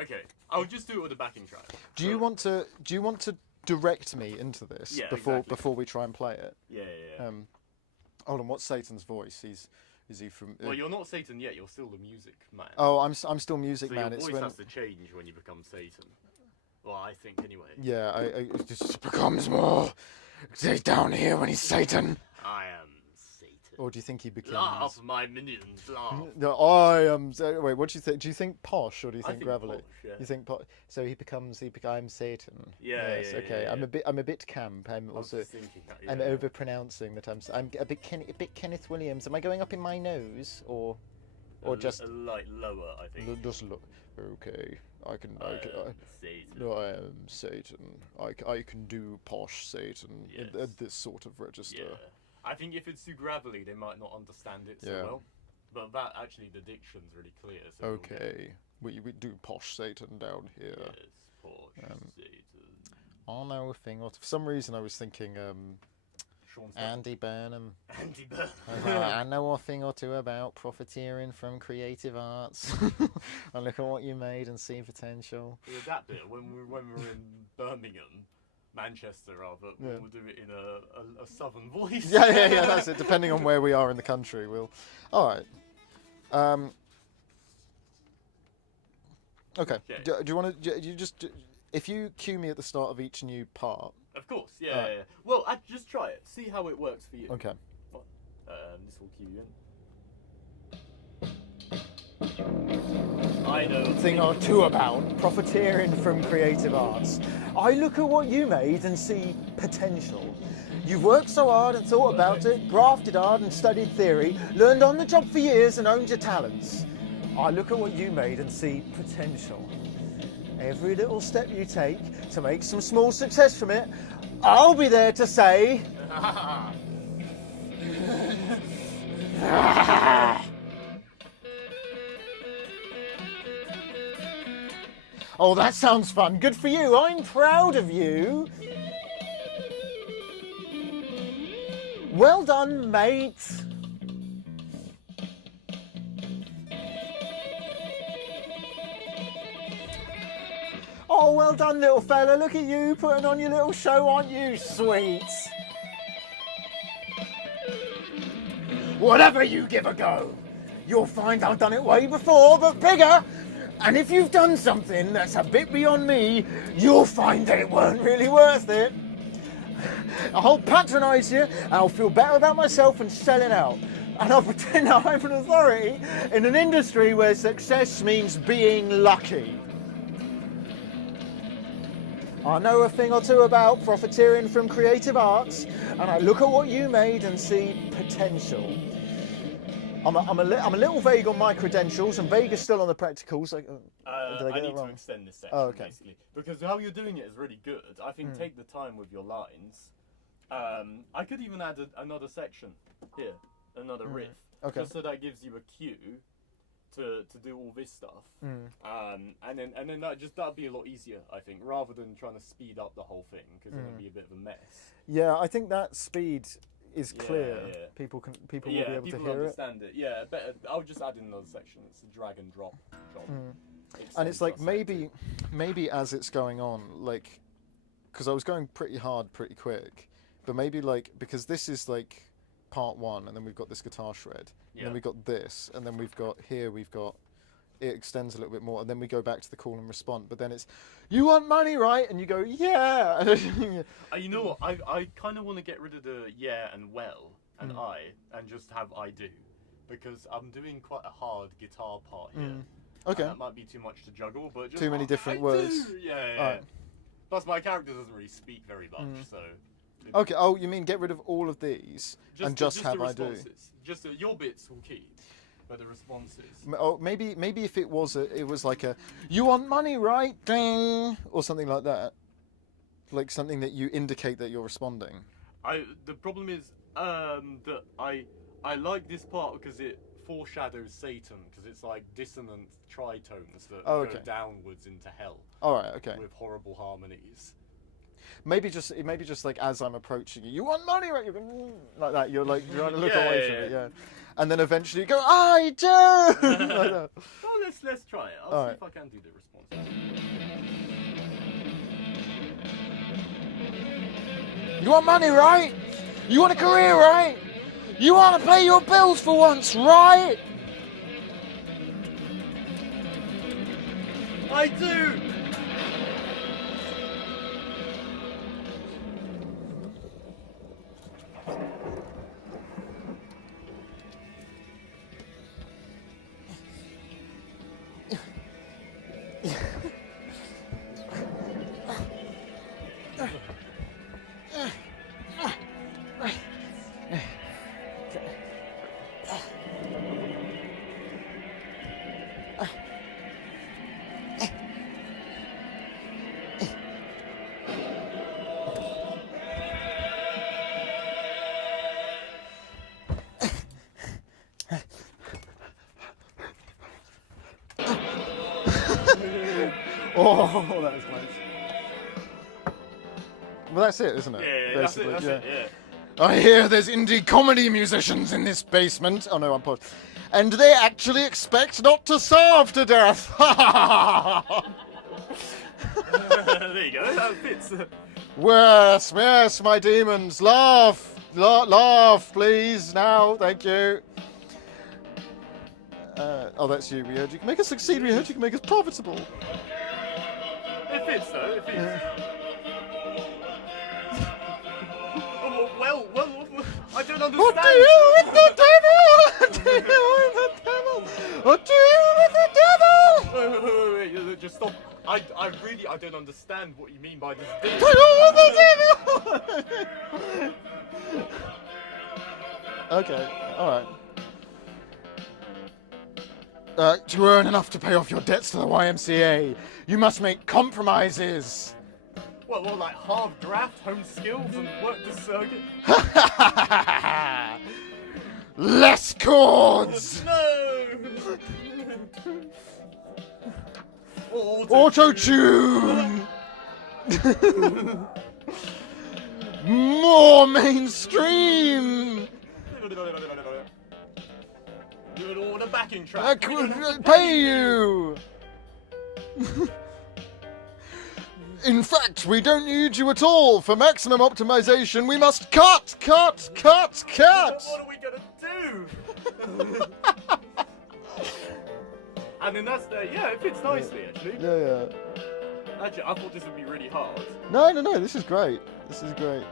Okay. I'll just do it with a backing track. Do you want to direct me into this before we try and play it? Yeah. Hold on. What's Satan's voice? Is he from? Well, you're not Satan yet. You're still the music man. Oh, I'm still music man. Your voice has to change when you become Satan. Well, I think anyway. Yeah, it just becomes more. He's down here when he's Satan. I am Satan. Or do you think he becomes... Laugh, my minions, laugh. No, I am... Wait, what do you think? Do you think posh or do you I think think gravelly? posh, yeah. You think posh? So he becomes Satan. Yeah, Yes, yeah, okay. yeah. I'm a bit camp. I'm I was also... just thinking that, I'm yeah. over pronouncing that I'm a bit Kenneth Williams. Am I going up in my nose or just a light lower, I think. just look? Okay, I can. Satan. No, I am Satan. I can do posh Satan Yes. at this sort of register. Yeah. I think if it's too gravelly, they might not understand it so Yeah. well. But that actually, the diction's really clear. So we'll get- Okay, we do posh Satan down here. Yes, posh Satan. I know a thing or for some reason I was thinking Sean Andy Burnham. Andy Burnham. I was like, I know a thing or two about profiteering from creative arts. And look at what you made and see potential. With that bit, when we're in Birmingham, Manchester rather, Yeah. we'll do it in a southern voice. Yeah, that's it. Depending on where we are in the country, we'll. All right. Okay. Okay. Do you want to? You just if you cue me at the start of each new part. Of course, yeah, Alright. yeah. Well, just try it. See how it works for you. Okay. This will cue you in. I know. Thing or two about profiteering from creative arts. I look at what you made and see potential. You've worked so hard and thought about it, grafted hard and studied theory, learned on the job for years and owned your talents. I look at what you made and see potential. Every little step you take to make some small success from it, I'll be there to say... Oh, that sounds fun. Good for you. I'm proud of you. Well done, mate. Oh, well done, little fella. Look at you putting on your little show, aren't you, sweet? Whatever you give a go, you'll find I've done it way before, but bigger. And if you've done something that's a bit beyond me, you'll find that it weren't really worth it. I'll patronise you, and I'll feel better about myself and selling out. And I'll pretend I'm an authority in an industry where success means being lucky. I know a thing or two about profiteering from creative arts, and I look at what you made and see potential. I'm a little vague on my credentials, and vague is still on the practicals. Did I get I it need to wrong? extend this section, okay. basically. Because how you're doing it is really good. I think take the time with your lines. I could even add another section here, another riff. Okay. Just so that gives you a cue to do all this stuff. And then that'd be a lot easier, I think, rather than trying to speed up the whole thing, because it'll be a bit of a mess. Yeah, I think that speed is clear. Yeah. People will be able to hear it. Understand it. Yeah, better. I'll just add in another section. It's a drag and drop job. And it's like maybe as it's going on, like, because I was going pretty hard pretty quick, but maybe like because this is like part one, and then we've got this guitar shred, and then we've got this, and then we've got it extends a little bit more, and then we go back to the call and respond, but then it's, you want money, right? And you go, yeah. You know what? I kind of want to get rid of the yeah and well and and just have I do, because I'm doing quite a hard guitar part here. Okay. That might be too much to juggle, but just Too many different I words. do. Yeah. Alright. Plus, my character doesn't really speak very much, so. Okay. Oh, you mean get rid of all of these and just have the I do? responses. Just your bits will keep, but the responses. Oh, maybe if it was like a, you want money, right? Ding, or something like that, like something that you indicate that you're responding. The problem is that I like this part because it foreshadows Satan, because it's like dissonant tritones that go downwards into hell. All right, okay. With horrible harmonies. Maybe just like as I'm approaching you, you want money, right? You're going, like that. You're like trying to look away from it, yeah. And then eventually you go, I do. Like that. Well, let's try it. I'll see if I can do the response. You want money, right? You want a career, right? You want to pay your bills for once, right? I do! Oh, that was close. Well, that's it, isn't it? Yeah, that's it, yeah. I hear there's indie comedy musicians in this basement. Oh no, I'm paused. And they actually expect not to starve to death. There you go, that fits. Yes, yes, my demons, laugh, laugh, please, now, thank you. Oh, that's you. We heard you can make us succeed. We heard you can make us profitable. It fits, though. It fits. Well, I don't understand. What do you with the devil? What do you with the devil? What do you with the devil? Wait, just stop. I don't understand what you mean by this. What do you with the devil? Okay, alright. To earn enough to pay off your debts to the YMCA, you must make compromises. Well, like half draft, home skills, and work the circuit? Less chords! No! Auto-tune! More mainstream! Doing all the backing I track. could pay you! In fact, we don't need you at all. For maximum optimization, we must cut! What are we gonna do? And then that's the, yeah, it fits nicely, actually. Yeah. Actually, I thought this would be really hard. No, this is great. This is great.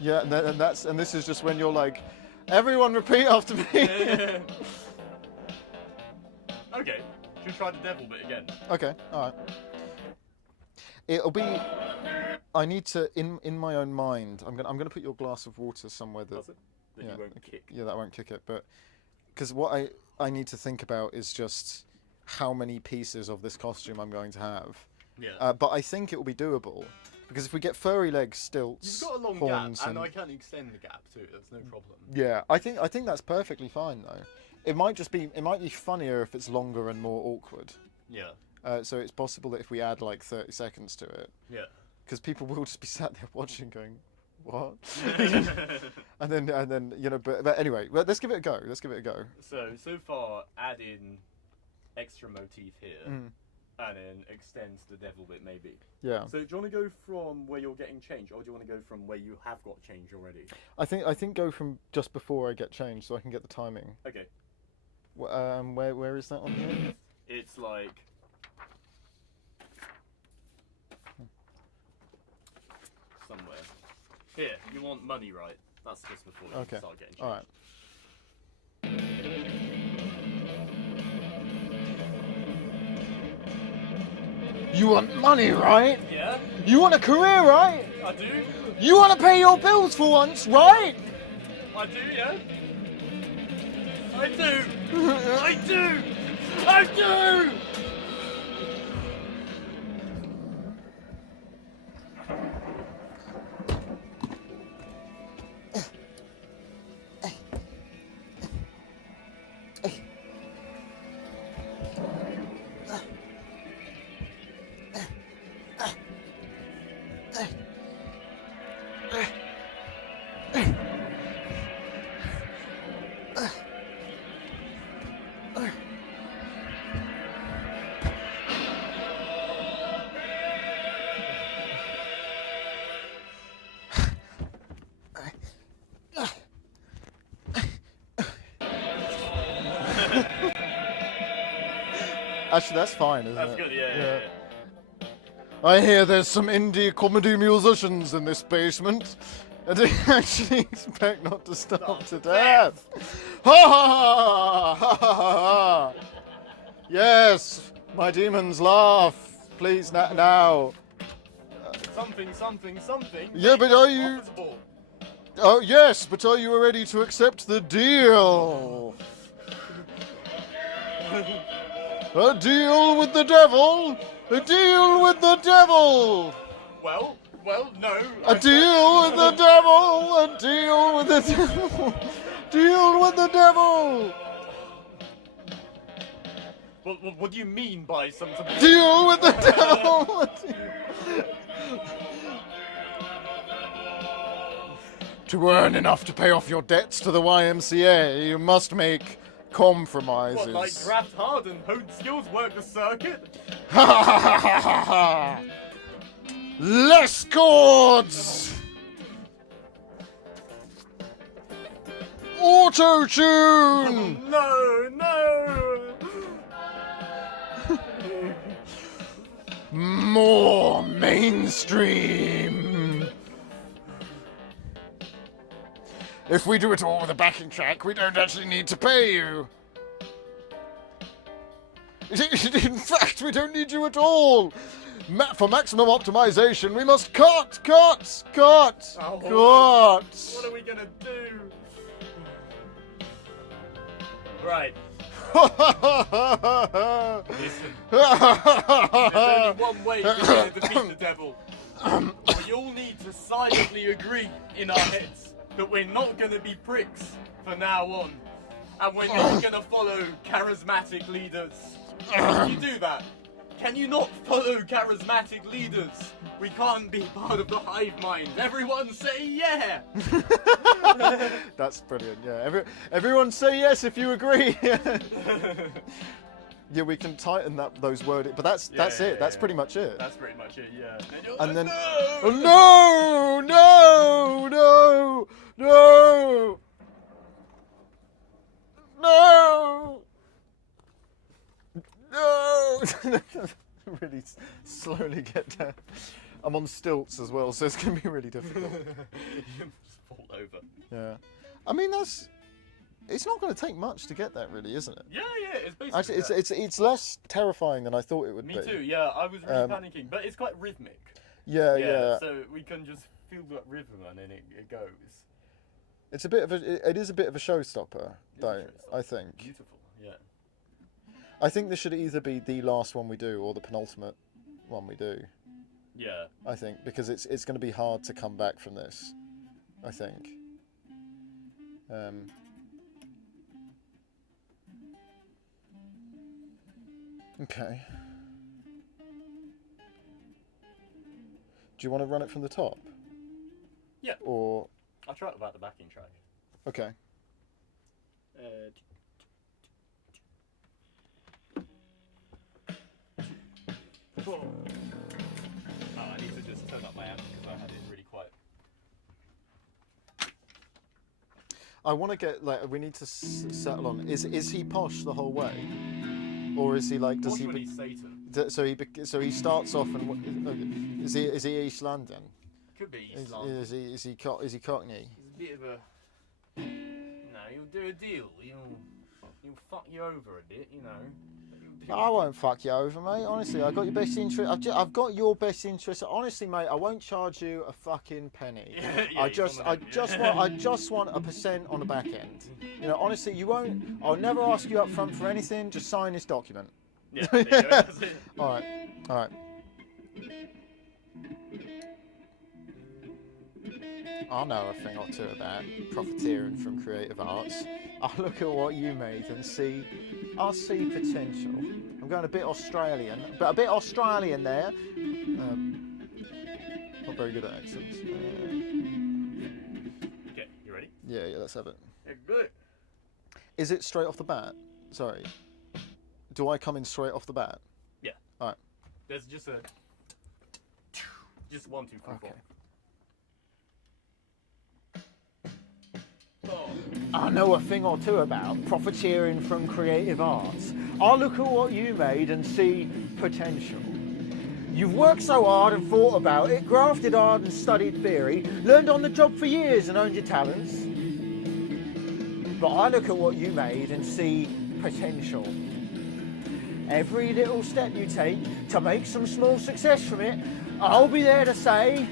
Yeah, and this is just when you're like, everyone repeat after me. Yeah. Okay, should we try the devil bit again? Okay, alright. It'll be. I need to in my own mind. I'm gonna put your glass of water somewhere that you won't kick. Yeah, that won't kick it. But because what I need to think about is just how many pieces of this costume I'm going to have. Yeah. But I think it will be doable because if we get furry legs, stilts, You've got a long horns, gap, and I can extend the gap too. That's no problem. Yeah, I think that's perfectly fine though. It might be funnier if it's longer and more awkward. Yeah. So it's possible that if we add like 30 seconds to it, Yeah. because people will just be sat there watching, going, "What?" and then but anyway, let's give it a go. So far, add in extra motif here, and then extend the devil bit maybe. Yeah. So do you want to go from where you're getting change, or do you want to go from where you have got change already? I think go from just before I get change, so I can get the timing. Okay. Where is that on here? It's like. Somewhere. Here, you want money, right? That's just before you start getting changed. Alright. You want money, right? Yeah? You want a career, right? I do. You want to pay your bills for once, right? I do, yeah? I do! I do! I do! Actually, that's fine, isn't it? That's good, yeah. I hear there's some indie comedy musicians in this basement, and they actually expect not to starve to death. Ha ha ha ha ha! Yes, my demons laugh. Please now. Something. Yeah, but are you? Profitable. Oh yes, but are you ready to accept the deal? A deal with the devil? A deal with the devil! Well, no. A deal with the devil! A deal with the devil! Deal with the devil! What do you mean by some... Deal with the devil! To earn enough to pay off your debts to the YMCA, you must make compromises. What, like graft hard and hone skills, work the circuit? Ha ha ha ha ha ha! Less chords! Auto-tune! No, no! More mainstream! If we do it all with a backing track, we don't actually need to pay you. In fact, we don't need you at all. For maximum optimization, we must cut. Oh, what are we gonna do? Right. Listen. There's only one way to defeat the devil. We all need to silently agree in our heads that we're not gonna be pricks from now on. And we're not gonna follow charismatic leaders. Can you do that? Can you not follow charismatic leaders? We can't be part of the hive mind. Everyone say yeah! That's brilliant, yeah. Everyone say yes if you agree. Yeah, we can tighten those words, but that's it. That's pretty much it. That's pretty much it, yeah. And then, no! Oh, no, no, no, no, no, no. Really slowly get down. I'm on stilts as well, so it's going to be really difficult. Just fall over. Yeah. I mean, it's not going to take much to get that, really, isn't it? Yeah, it's basically Actually, it's less terrifying than I thought it would be. Me too, yeah. I was really panicking, but it's quite rhythmic. Yeah. So we can just feel that rhythm and then it goes. It is a bit of a showstopper, though, I think. Beautiful, yeah. I think this should either be the last one we do or the penultimate one we do. Yeah. I think, because it's going to be hard to come back from this, I think. Okay. Do you want to run it from the top? Yeah. Or... I'll try it without the backing track. Okay. Oh, I need to just turn up my amp because I had it really quiet. I want to get, we need to settle on, is he posh the whole way? Or is he like, Posh when he's Satan. So he starts off and, is he East London? Could be East London. Is he Cockney? He's a bit of a... No, he'll do a deal. He'll fuck you over a bit, you know. I won't fuck you over, mate. Honestly, I've got your best interest. I've got your best interest. Honestly, mate, I won't charge you a fucking penny. I just want a % on the back end. You know, honestly, you won't. I'll never ask you up front for anything. Just sign this document. Yeah. There you go. That's it. All right. I know a thing or two about profiteering from creative arts. I'll look at what you made and see. I see potential. I'm going a bit Australian, but a bit Australian there. Not very good at accents. Okay, you ready? Yeah, let's have it. Yeah, good. Is it straight off the bat? Sorry. Do I come in straight off the bat? Yeah. All right. There's just 1, 2, 3, 4. Okay. I know a thing or two about profiteering from creative arts. I'll look at what you made and see potential. You've worked so hard and thought about it, grafted hard and studied theory, learned on the job for years and owned your talents. But I look at what you made and see potential. Every little step you take to make some small success from it, I'll be there to say,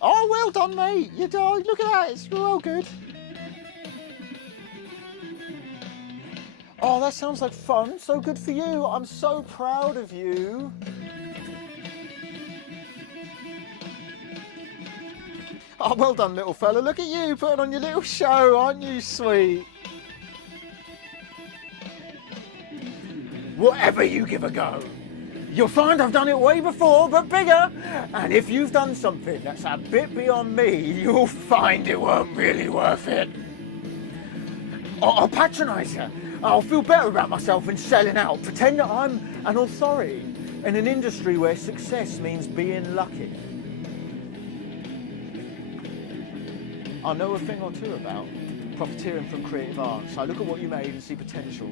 Oh, well done, mate. You dog. Look at that. It's all good. Oh, that sounds like fun. So good for you. I'm so proud of you. Oh, well done, little fella. Look at you putting on your little show. Aren't you sweet? Whatever you give a go, you'll find I've done it way before, but bigger. And if you've done something that's a bit beyond me, you'll find it weren't really worth it. I'll patronise you. I'll feel better about myself in selling out. Pretend that I'm an authority in an industry where success means being lucky. I know a thing or two about profiteering from creative arts. I look at what you made and see potential.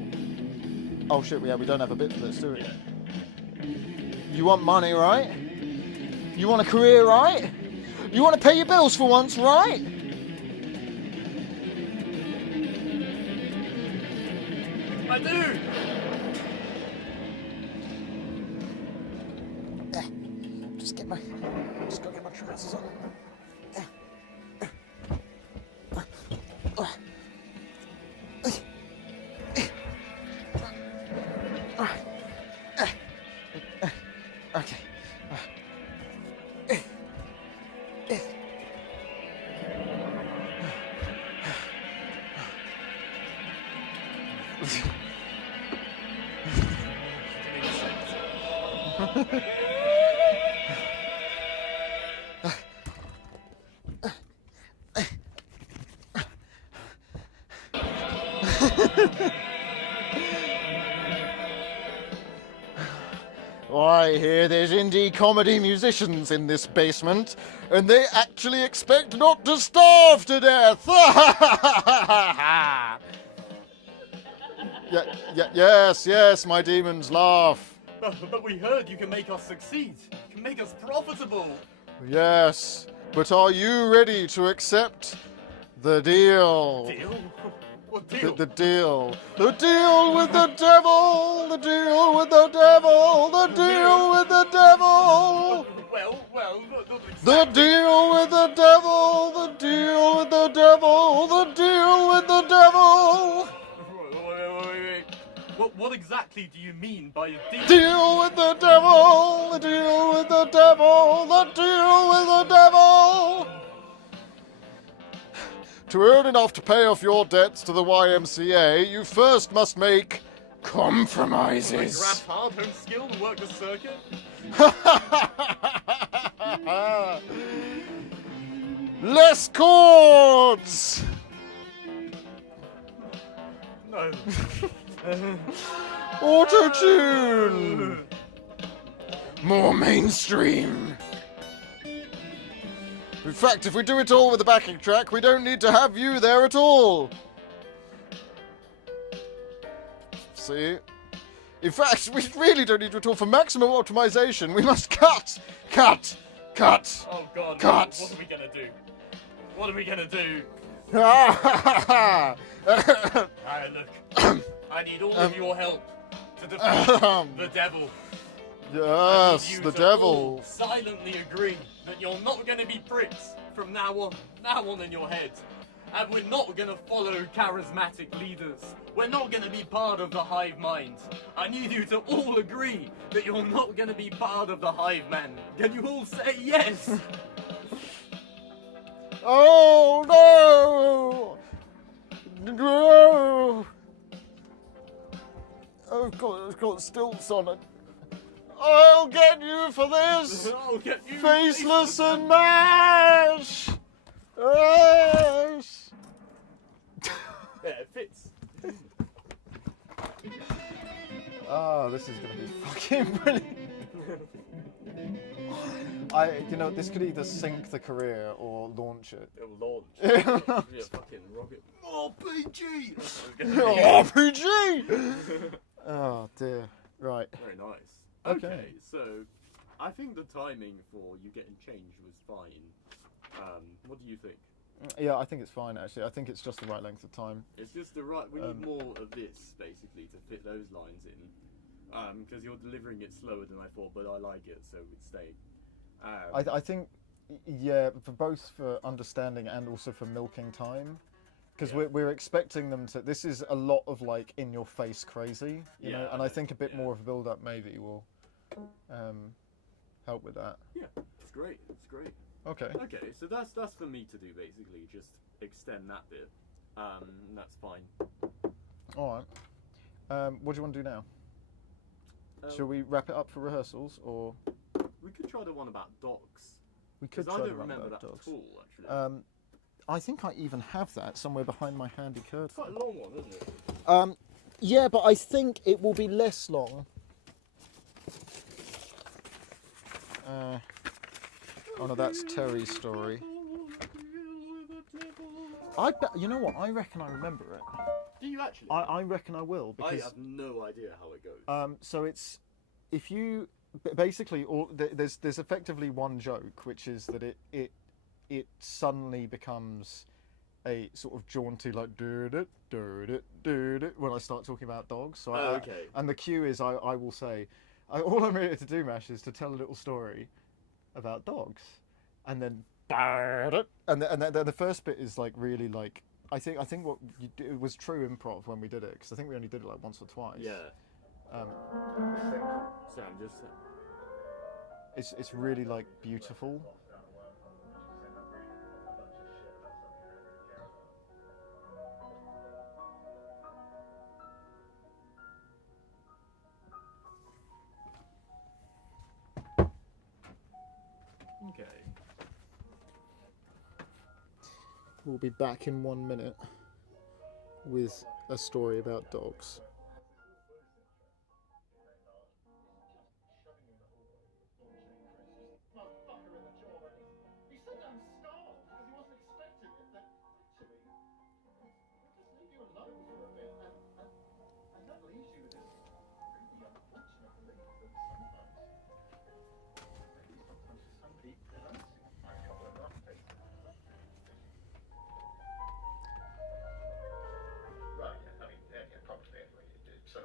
Oh shit, yeah, we don't have a bit for this, do we? You want money, right? You want a career, right? You want to pay your bills for once, right? I do! Just gotta get my trousers on. Okay. I hear there's indie comedy musicians in this basement, and they actually expect not to starve to death. Yes, my demons laugh. But we heard you can make us succeed. You can make us profitable. Yes, but are you ready to accept the deal? Deal? What deal? The deal. The deal with the devil. The deal with the devil. The deal with the devil. Well, not The exactly. deal with the devil. The deal with the devil. The deal with the devil. Wait. What exactly do you mean by a deal? Deal with the devil. The deal with the devil. The deal with the devil. To earn enough to pay off your debts to the YMCA, you first must make compromises. Grab hard, hone skill, and work the circuit? Less chords! No. Auto-tune! More mainstream! In fact, if we do it all with the backing track, we don't need to have you there at all! See? In fact, we really don't need to at all. For maximum optimization, we must cut! Cut! Cut! Oh god, Cut. What are we gonna do? What are we gonna do? Ah, Alright, look. I need all of your help to defeat the devil. I Yes, need you the to devil. all silently agree that you're not gonna be pricks from now on in your head. And we're not gonna follow charismatic leaders. We're not gonna be part of the hive mind. I need you to all agree that you're not gonna be part of the hive man. Can you all say yes? Oh no! No! Oh god, it's got stilts on it. I'll get you for this! I'll get you Faceless and Mash! Yes! Yeah, it fits. Oh, this is gonna be fucking brilliant. This could either sink the career or launch it. It'll launch. Yeah. Yeah, fucking rocket. RPG! RPG! Oh dear. Right. Very nice. Okay. Okay, so I think the timing for you getting changed was fine. What do you think? Yeah, I think it's fine actually. I think it's just the right length of time. It's just the right. We need more of this basically to fit those lines in. Because you're delivering it slower than I thought, but I like it, so it's staying. I think, yeah, for understanding and also for milking time, because Yeah. we're expecting them to. This is a lot of like in your face crazy, you know, Yeah, and I think a bit yeah. more of a build up maybe will help with that. Yeah, it's great. It's great. Okay. Okay, so that's for me to do basically. Just extend that bit. That's fine. All right. What do you want to do now? Shall we wrap it up for rehearsals, or We could try the one about dogs. we could Because try I the don't one remember about that dogs? at all, actually. I think I even have that somewhere behind my handy curtain. Quite a long one, isn't it? Yeah, but I think it will be less long. Oh no, that's Terry's story. You know what? I reckon I remember it. Do you actually? I reckon I will, I because have no idea how it goes. so it's, if you basically, there's effectively one joke, which is that it suddenly becomes a sort of jaunty, like do it when I start talking about dogs. So okay. And the cue is I will say, all I'm ready to do, Mash, is to tell a little story about dogs, and then and the first bit is like really like, I think what you do, it was true improv when we did it, because I think we only did it like once or twice. Yeah. So I'm just. It's really like beautiful. Okay. We'll be back in 1 minute with a story about dogs.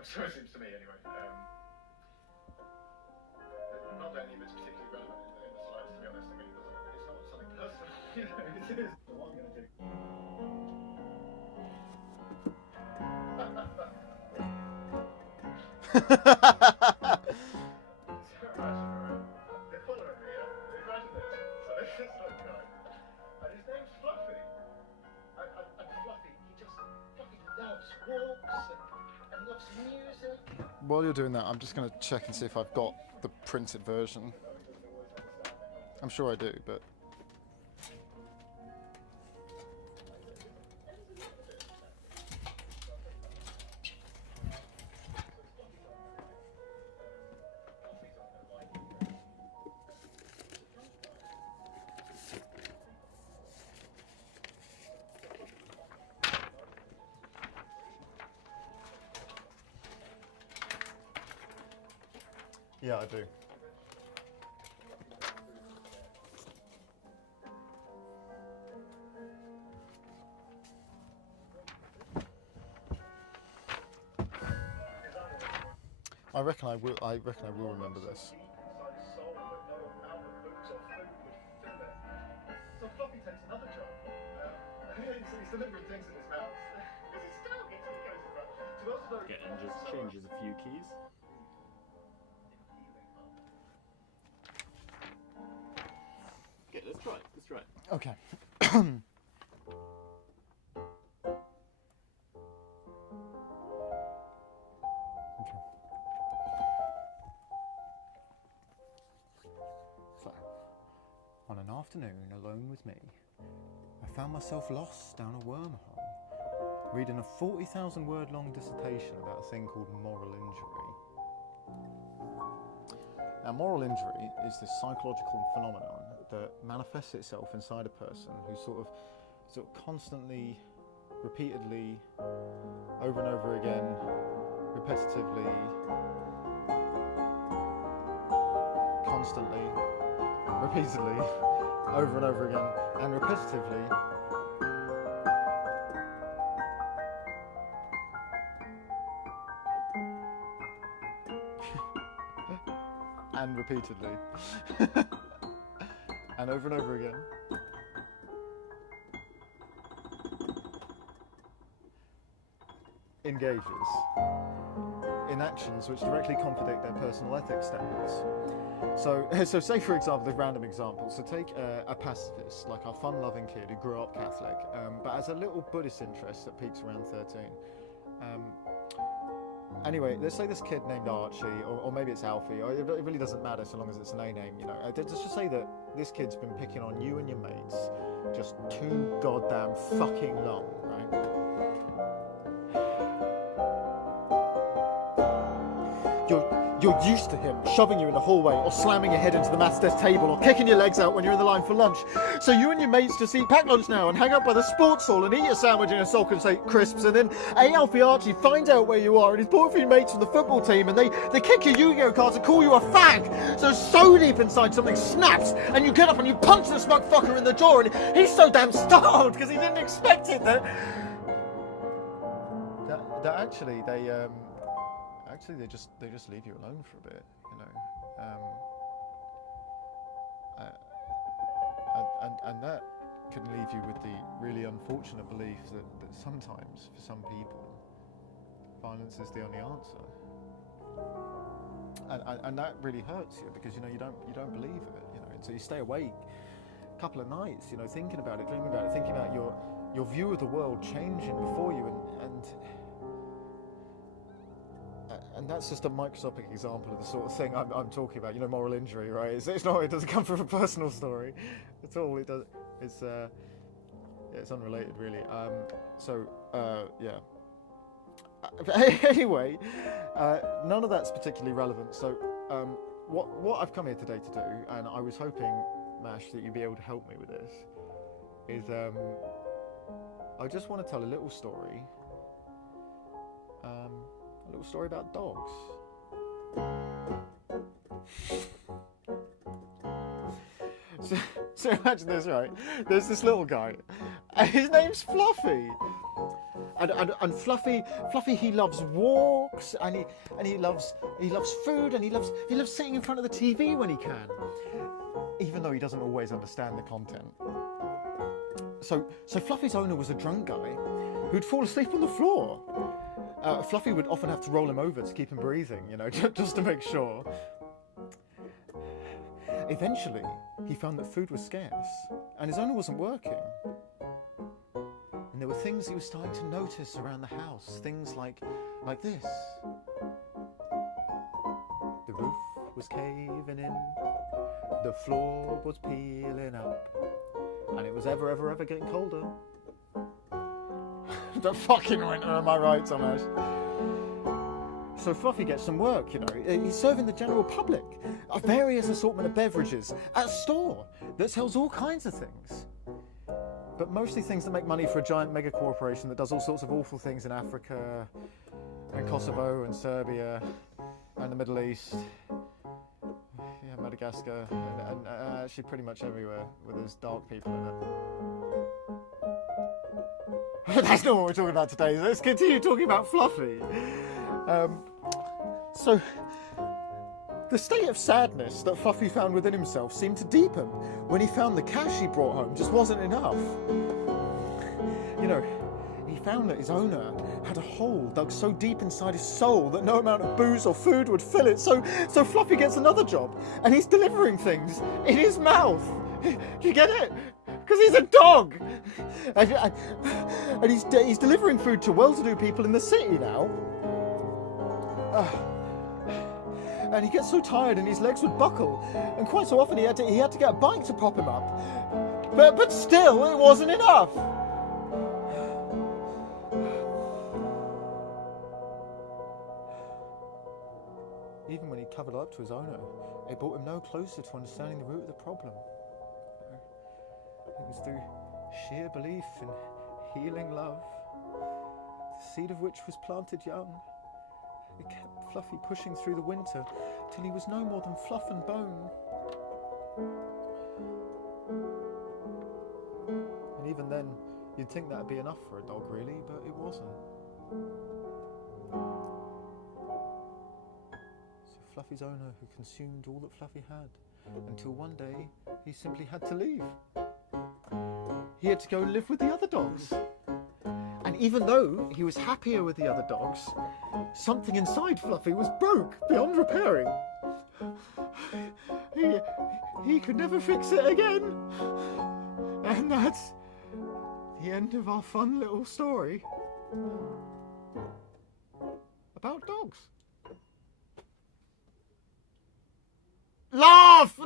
So it seems to me, anyway. Not that any of it's particularly relevant in the slides, to be honest. I mean, it's not something personal, you know. It is. So what I'm going to do. They're following me, yeah? Imagine this. So this is some guy, and his name's Fluffy. And Fluffy, Fluffy loves walks and loves music. While you're doing that, I'm just going to check and see if I've got the printed version. I'm sure I do, but... Yeah, I do. I reckon I will remember this. So Fluffy takes another job. He's delivering things in his house. Because he's still getting it goes about. Okay, and just changes a few keys. Okay, let's try it. Let's try it. Okay. So, on an afternoon alone with me, I found myself lost down a wormhole, reading a 40,000 word long dissertation about a thing called moral injury. Now, moral injury is this psychological phenomenon that manifests itself inside a person who sort of constantly, repeatedly, over and over again, repetitively, constantly, repeatedly, over and over again, and repetitively, and repeatedly, and over again, engages in actions which directly contradict their personal ethics standards. So say for example, the random example. So take a pacifist, like our fun-loving kid who grew up Catholic, but has a little Buddhist interest that peaks around 13. Anyway, let's say this kid named Archie, or maybe it's Alfie, or it really doesn't matter so long as it's an A name, you know. Let's just say that this kid's been picking on you and your mates just too goddamn fucking long, right? You're used to him shoving you in the hallway, or slamming your head into the maths desk table, or kicking your legs out when you're in the line for lunch. So you and your mates just eat packed lunch now and hang out by the sports hall and eat your sandwich and a sulk and say crisps, and then Alfie Archie finds out where you are and he's brought for your mates from the football team, and they kick your Yu-Gi-Oh cards and call you a fag. So deep inside something snaps and you get up and you punch the smug fucker in the jaw, and he's so damn startled because he didn't expect it that actually they just leave you alone for a bit, you know, and that can leave you with the really unfortunate belief that sometimes for some people violence is the only answer, and that really hurts you because you know you don't believe it, you know, and so you stay awake a couple of nights, you know, thinking about it, dreaming about it, thinking about your view of the world changing before you, and that's just a microscopic example of the sort of thing I'm talking about. You know, moral injury, right? It's not. It doesn't come from a personal story. It's all. It does. It's unrelated, really. Yeah. Anyway, none of that's particularly relevant. So, what I've come here today to do, and I was hoping, Mash, that you'd be able to help me with this, is I just want to tell a little story. A little story about dogs. So imagine this, right? There's this little guy, and his name's Fluffy. And Fluffy, he loves walks, and he loves food, and he loves sitting in front of the TV when he can, even though he doesn't always understand the content. So Fluffy's owner was a drunk guy who'd fall asleep on the floor. Fluffy would often have to roll him over to keep him breathing, you know, just to make sure. Eventually, he found that food was scarce, and his owner wasn't working. And there were things he was starting to notice around the house, things like this. The roof was caving in, the floor was peeling up, and it was ever getting colder. The fucking winter, am I right, Thomas? So Fluffy gets some work, you know. He's serving the general public a various assortment of beverages at a store that sells all kinds of things. But mostly things that make money for a giant mega corporation that does all sorts of awful things in Africa and Kosovo and Serbia and the Middle East. Yeah, Madagascar and actually pretty much everywhere where there's dark people in it. That's not what we're talking about today. Let's continue talking about Fluffy. So, the state of sadness that Fluffy found within himself seemed to deepen when he found the cash he brought home just wasn't enough. You know, he found that his owner had a hole dug so deep inside his soul that no amount of booze or food would fill it. So Fluffy gets another job, and he's delivering things in his mouth. You get it? Because he's a dog, and he's delivering food to well-to-do people in the city now. And he gets so tired, and his legs would buckle, and quite so often he had to get a bike to prop him up. But still, it wasn't enough. Even when he covered up to his owner, it brought him no closer to understanding the root of the problem. It was through sheer belief in healing love, the seed of which was planted young. It kept Fluffy pushing through the winter till he was no more than fluff and bone. And even then, you'd think that'd be enough for a dog, really, but it wasn't. So Fluffy's owner who consumed all that Fluffy had, until one day he simply had to leave. He had to go and live with the other dogs. And even though he was happier with the other dogs, something inside Fluffy was broke beyond repairing. He could never fix it again. And that's the end of our fun little story about dogs. Laugh!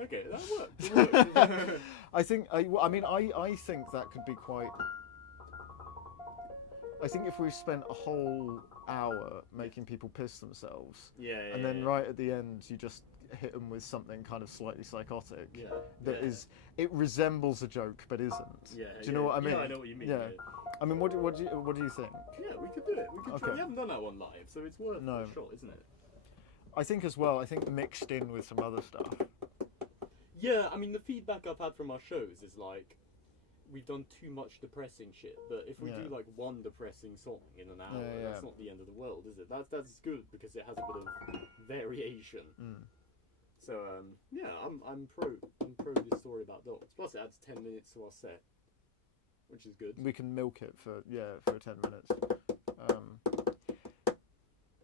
Okay, that worked. It worked. I think I think that could be quite. I think if we spent a whole hour making people piss themselves, and then right at the end you just hit them with something kind of slightly psychotic, it resembles a joke but isn't. Do you know what I mean? Yeah, I know what you mean. Yeah. I mean, what do you think? Yeah, we could do it. We could try. Okay. We haven't done that one live, so it's worth a shot, isn't it? I think as well. I think mixed in with some other stuff. Yeah, I mean, the feedback I've had from our shows is like, we've done too much depressing shit, but if we do like one depressing song in an hour, that's not the end of the world, is it? That's good because it has a bit of variation. So yeah, I'm pro this story about dogs. Plus, it adds 10 minutes to our set, which is good. We can milk it for 10 minutes.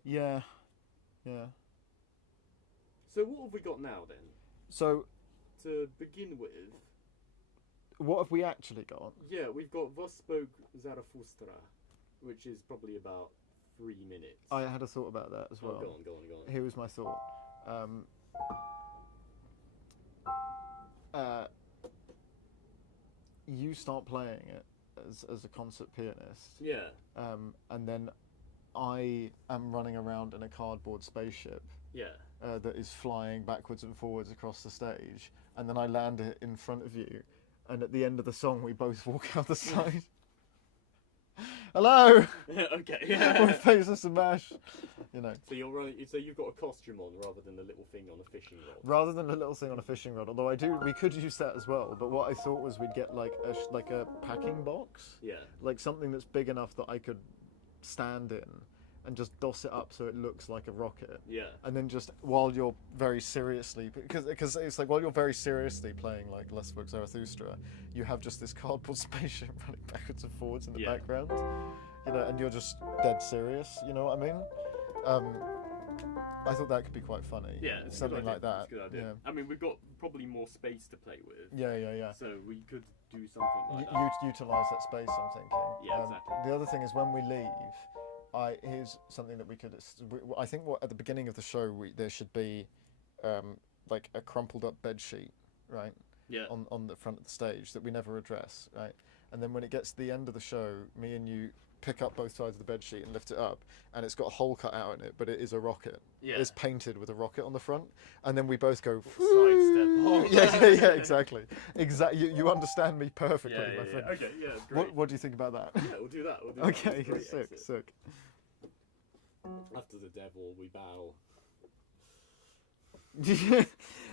Yeah. So what have we got now then? So to begin with, what have we actually got? Yeah, we've got Was spoke Zarathustra, which is probably about 3 minutes. I had a thought about that as well. Go on. Here was my thought. You start playing it as a concert pianist. Yeah. And then I am running around in a cardboard spaceship. Yeah. That is flying backwards and forwards across the stage, and then I land it in front of you, and at the end of the song we both walk out the side. Hello. Okay. Yeah. With Faceless Mash, you know. So you're running. So you've got a costume on rather than the little thing on a fishing rod. Rather than the little thing on a fishing rod, although we could use that as well. But what I thought was we'd get like a packing box. Yeah. Like something that's big enough that I could stand in and just doss it up so it looks like a rocket. Yeah. And then just while you're very seriously, because it's like while you're very seriously playing like Let's Spoke Zarathustra, you have just this cardboard spaceship running backwards and forwards in the background, you know, and you're just dead serious. You know what I mean? I thought that could be quite funny. Yeah, it's something like that. It's a good idea. Yeah. I mean, we've got probably more space to play with. Yeah. So we could do something like that. Utilize that space, I'm thinking. Yeah, exactly. The other thing is when we leave, here's something that we could. I think at the beginning of the show there should be like a crumpled up bed sheet, right? Yeah. On the front of the stage that we never address, right? And then when it gets to the end of the show, me and you pick up both sides of the bed sheet and lift it up, and it's got a hole cut out in it, but it is a rocket. Yeah. It's painted with a rocket on the front, and then we both go sidestep. Yeah, exactly. You understand me perfectly, my friend. Okay, yeah, great. What do you think about that? Yeah, we'll do that. Okay, sick. After the devil, we bow.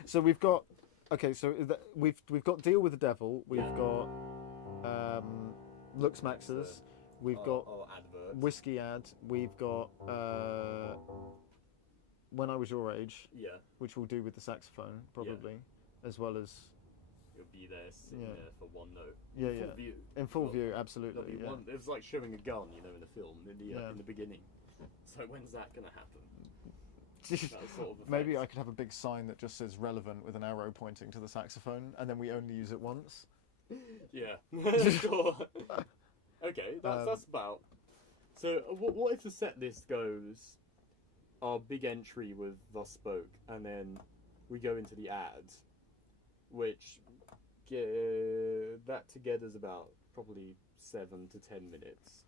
So we've got we've got Deal with the Devil. We've got Lux Maxes. We've got advert. Whiskey Ad. We've got When I Was Your Age. Yeah. Which we'll do with the saxophone probably, as well as. You'll be there sitting there for one note. Yeah, full view. In full view, absolutely. One, it was like showing a gun, you know, in the film in the beginning. So when's that gonna happen? Sort of Maybe I could have a big sign that just says relevant with an arrow pointing to the saxophone, and then we only use it once. Yeah. Sure. Okay, that's about. So what if the set list goes, our big entry with Thus Spoke, and then we go into the ads, which that together's about probably 7 to 10 minutes,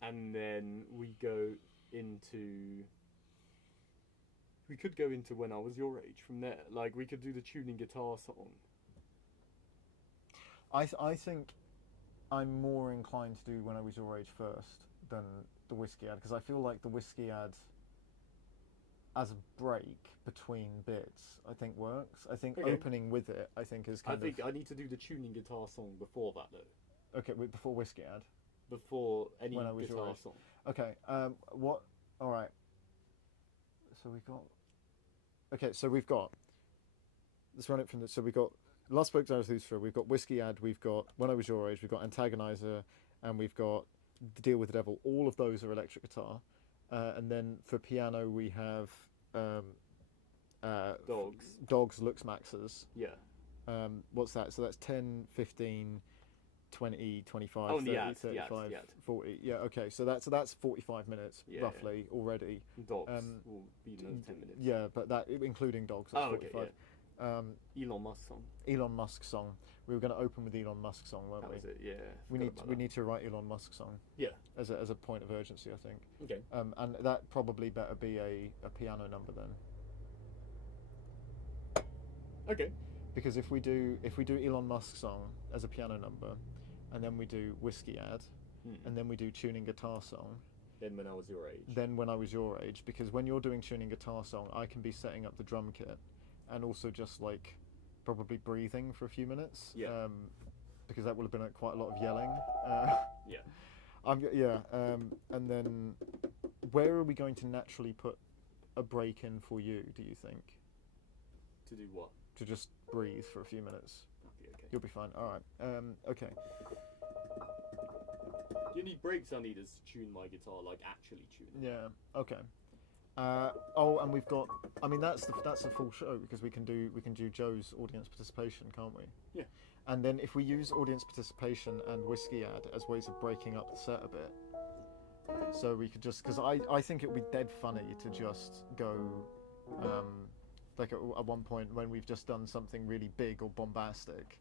and then we go into. We could go into When I Was Your Age from there. Like, we could do the tuning guitar song. I think I'm more inclined to do When I Was Your Age first than the Whiskey Ad, because I feel like the Whiskey Ad as a break between bits, I think works. I think opening with it, I think is kind of... I need to do the tuning guitar song before that, though. Okay, before Whiskey Ad? Before any When I Was guitar Your Age. song. Okay, what... Alright. So we've got... Okay, so we've got... Let's run it from the... So we've got Last Book Zarathustra, we've got Whiskey Ad, we've got When I Was Your Age, we've got Antagonizer, and we've got The Deal with the Devil. All of those are electric guitar. And then for piano, we have Dogs Lux Maxes. Yeah. What's that? So that's 10, 15, 20, 25, Oh, 30, the ad, 35, the ad. 40. Yeah, okay. So that's 45 minutes Yeah, roughly already. Dogs will be another 10 minutes. Yeah, but that including Dogs, that's 45. Elon Musk song. Elon Musk song. We were going to open with Elon Musk song, weren't That we? was it, yeah. We need to write Elon Musk song. Yeah. As a point of urgency, I think. Okay. And that probably better be a piano number then. Okay. Because if we do Elon Musk song as a piano number, and then we do Whiskey Ad, and then we do Tuning Guitar song. Then When I Was Your Age. Then When I Was Your Age, because when you're doing Tuning Guitar song, I can be setting up the drum kit, and also just like probably breathing for a few minutes. Yeah. Because that would have been quite a lot of yelling. Yeah. And then where are we going to naturally put a break in for you? Do you think? To do what? To just breathe for a few minutes. That'll be okay. You'll be fine. All right. Okay. The only breaks I need is to tune my guitar, like actually tune it. Yeah. Okay. And we've got. I mean, that's a full show because we can do Joe's audience participation, can't we? Yeah. And then if we use audience participation and Whiskey Ad as ways of breaking up the set a bit, so we could just because I think it would be dead funny to just go. Like at one point when we've just done something really big or bombastic,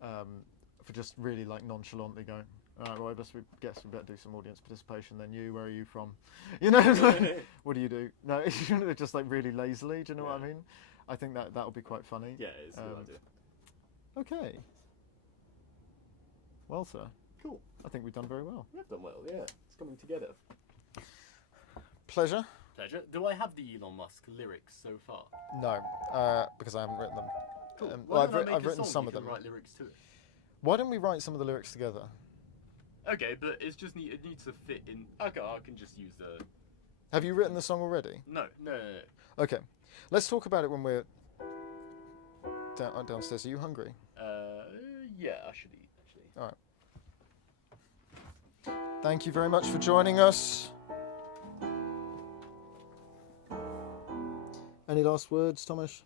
for just really like nonchalantly going, all right, well, I guess we better do some audience participation. Then where are you from? You know, like, what do you do? No, it's just like really lazily. Do you know what I mean? I think that'll be quite funny. Yeah, it's a good idea. Okay. Well, sir. Cool. I think we've done very well. We've done well, yeah. It's coming together. Pleasure. Pleasure. Do I have the Elon Musk lyrics so far? No, because I haven't written them. Cool. Well, I've written some of them. Write lyrics to it. Why don't we write some of the lyrics together? Okay, but it needs to fit in. Okay, I can just use the. Have you written the song already? No. Okay, let's talk about it when we're downstairs. Are you hungry? Yeah, I should eat actually. All right. Thank you very much for joining us. Any last words, Thomas?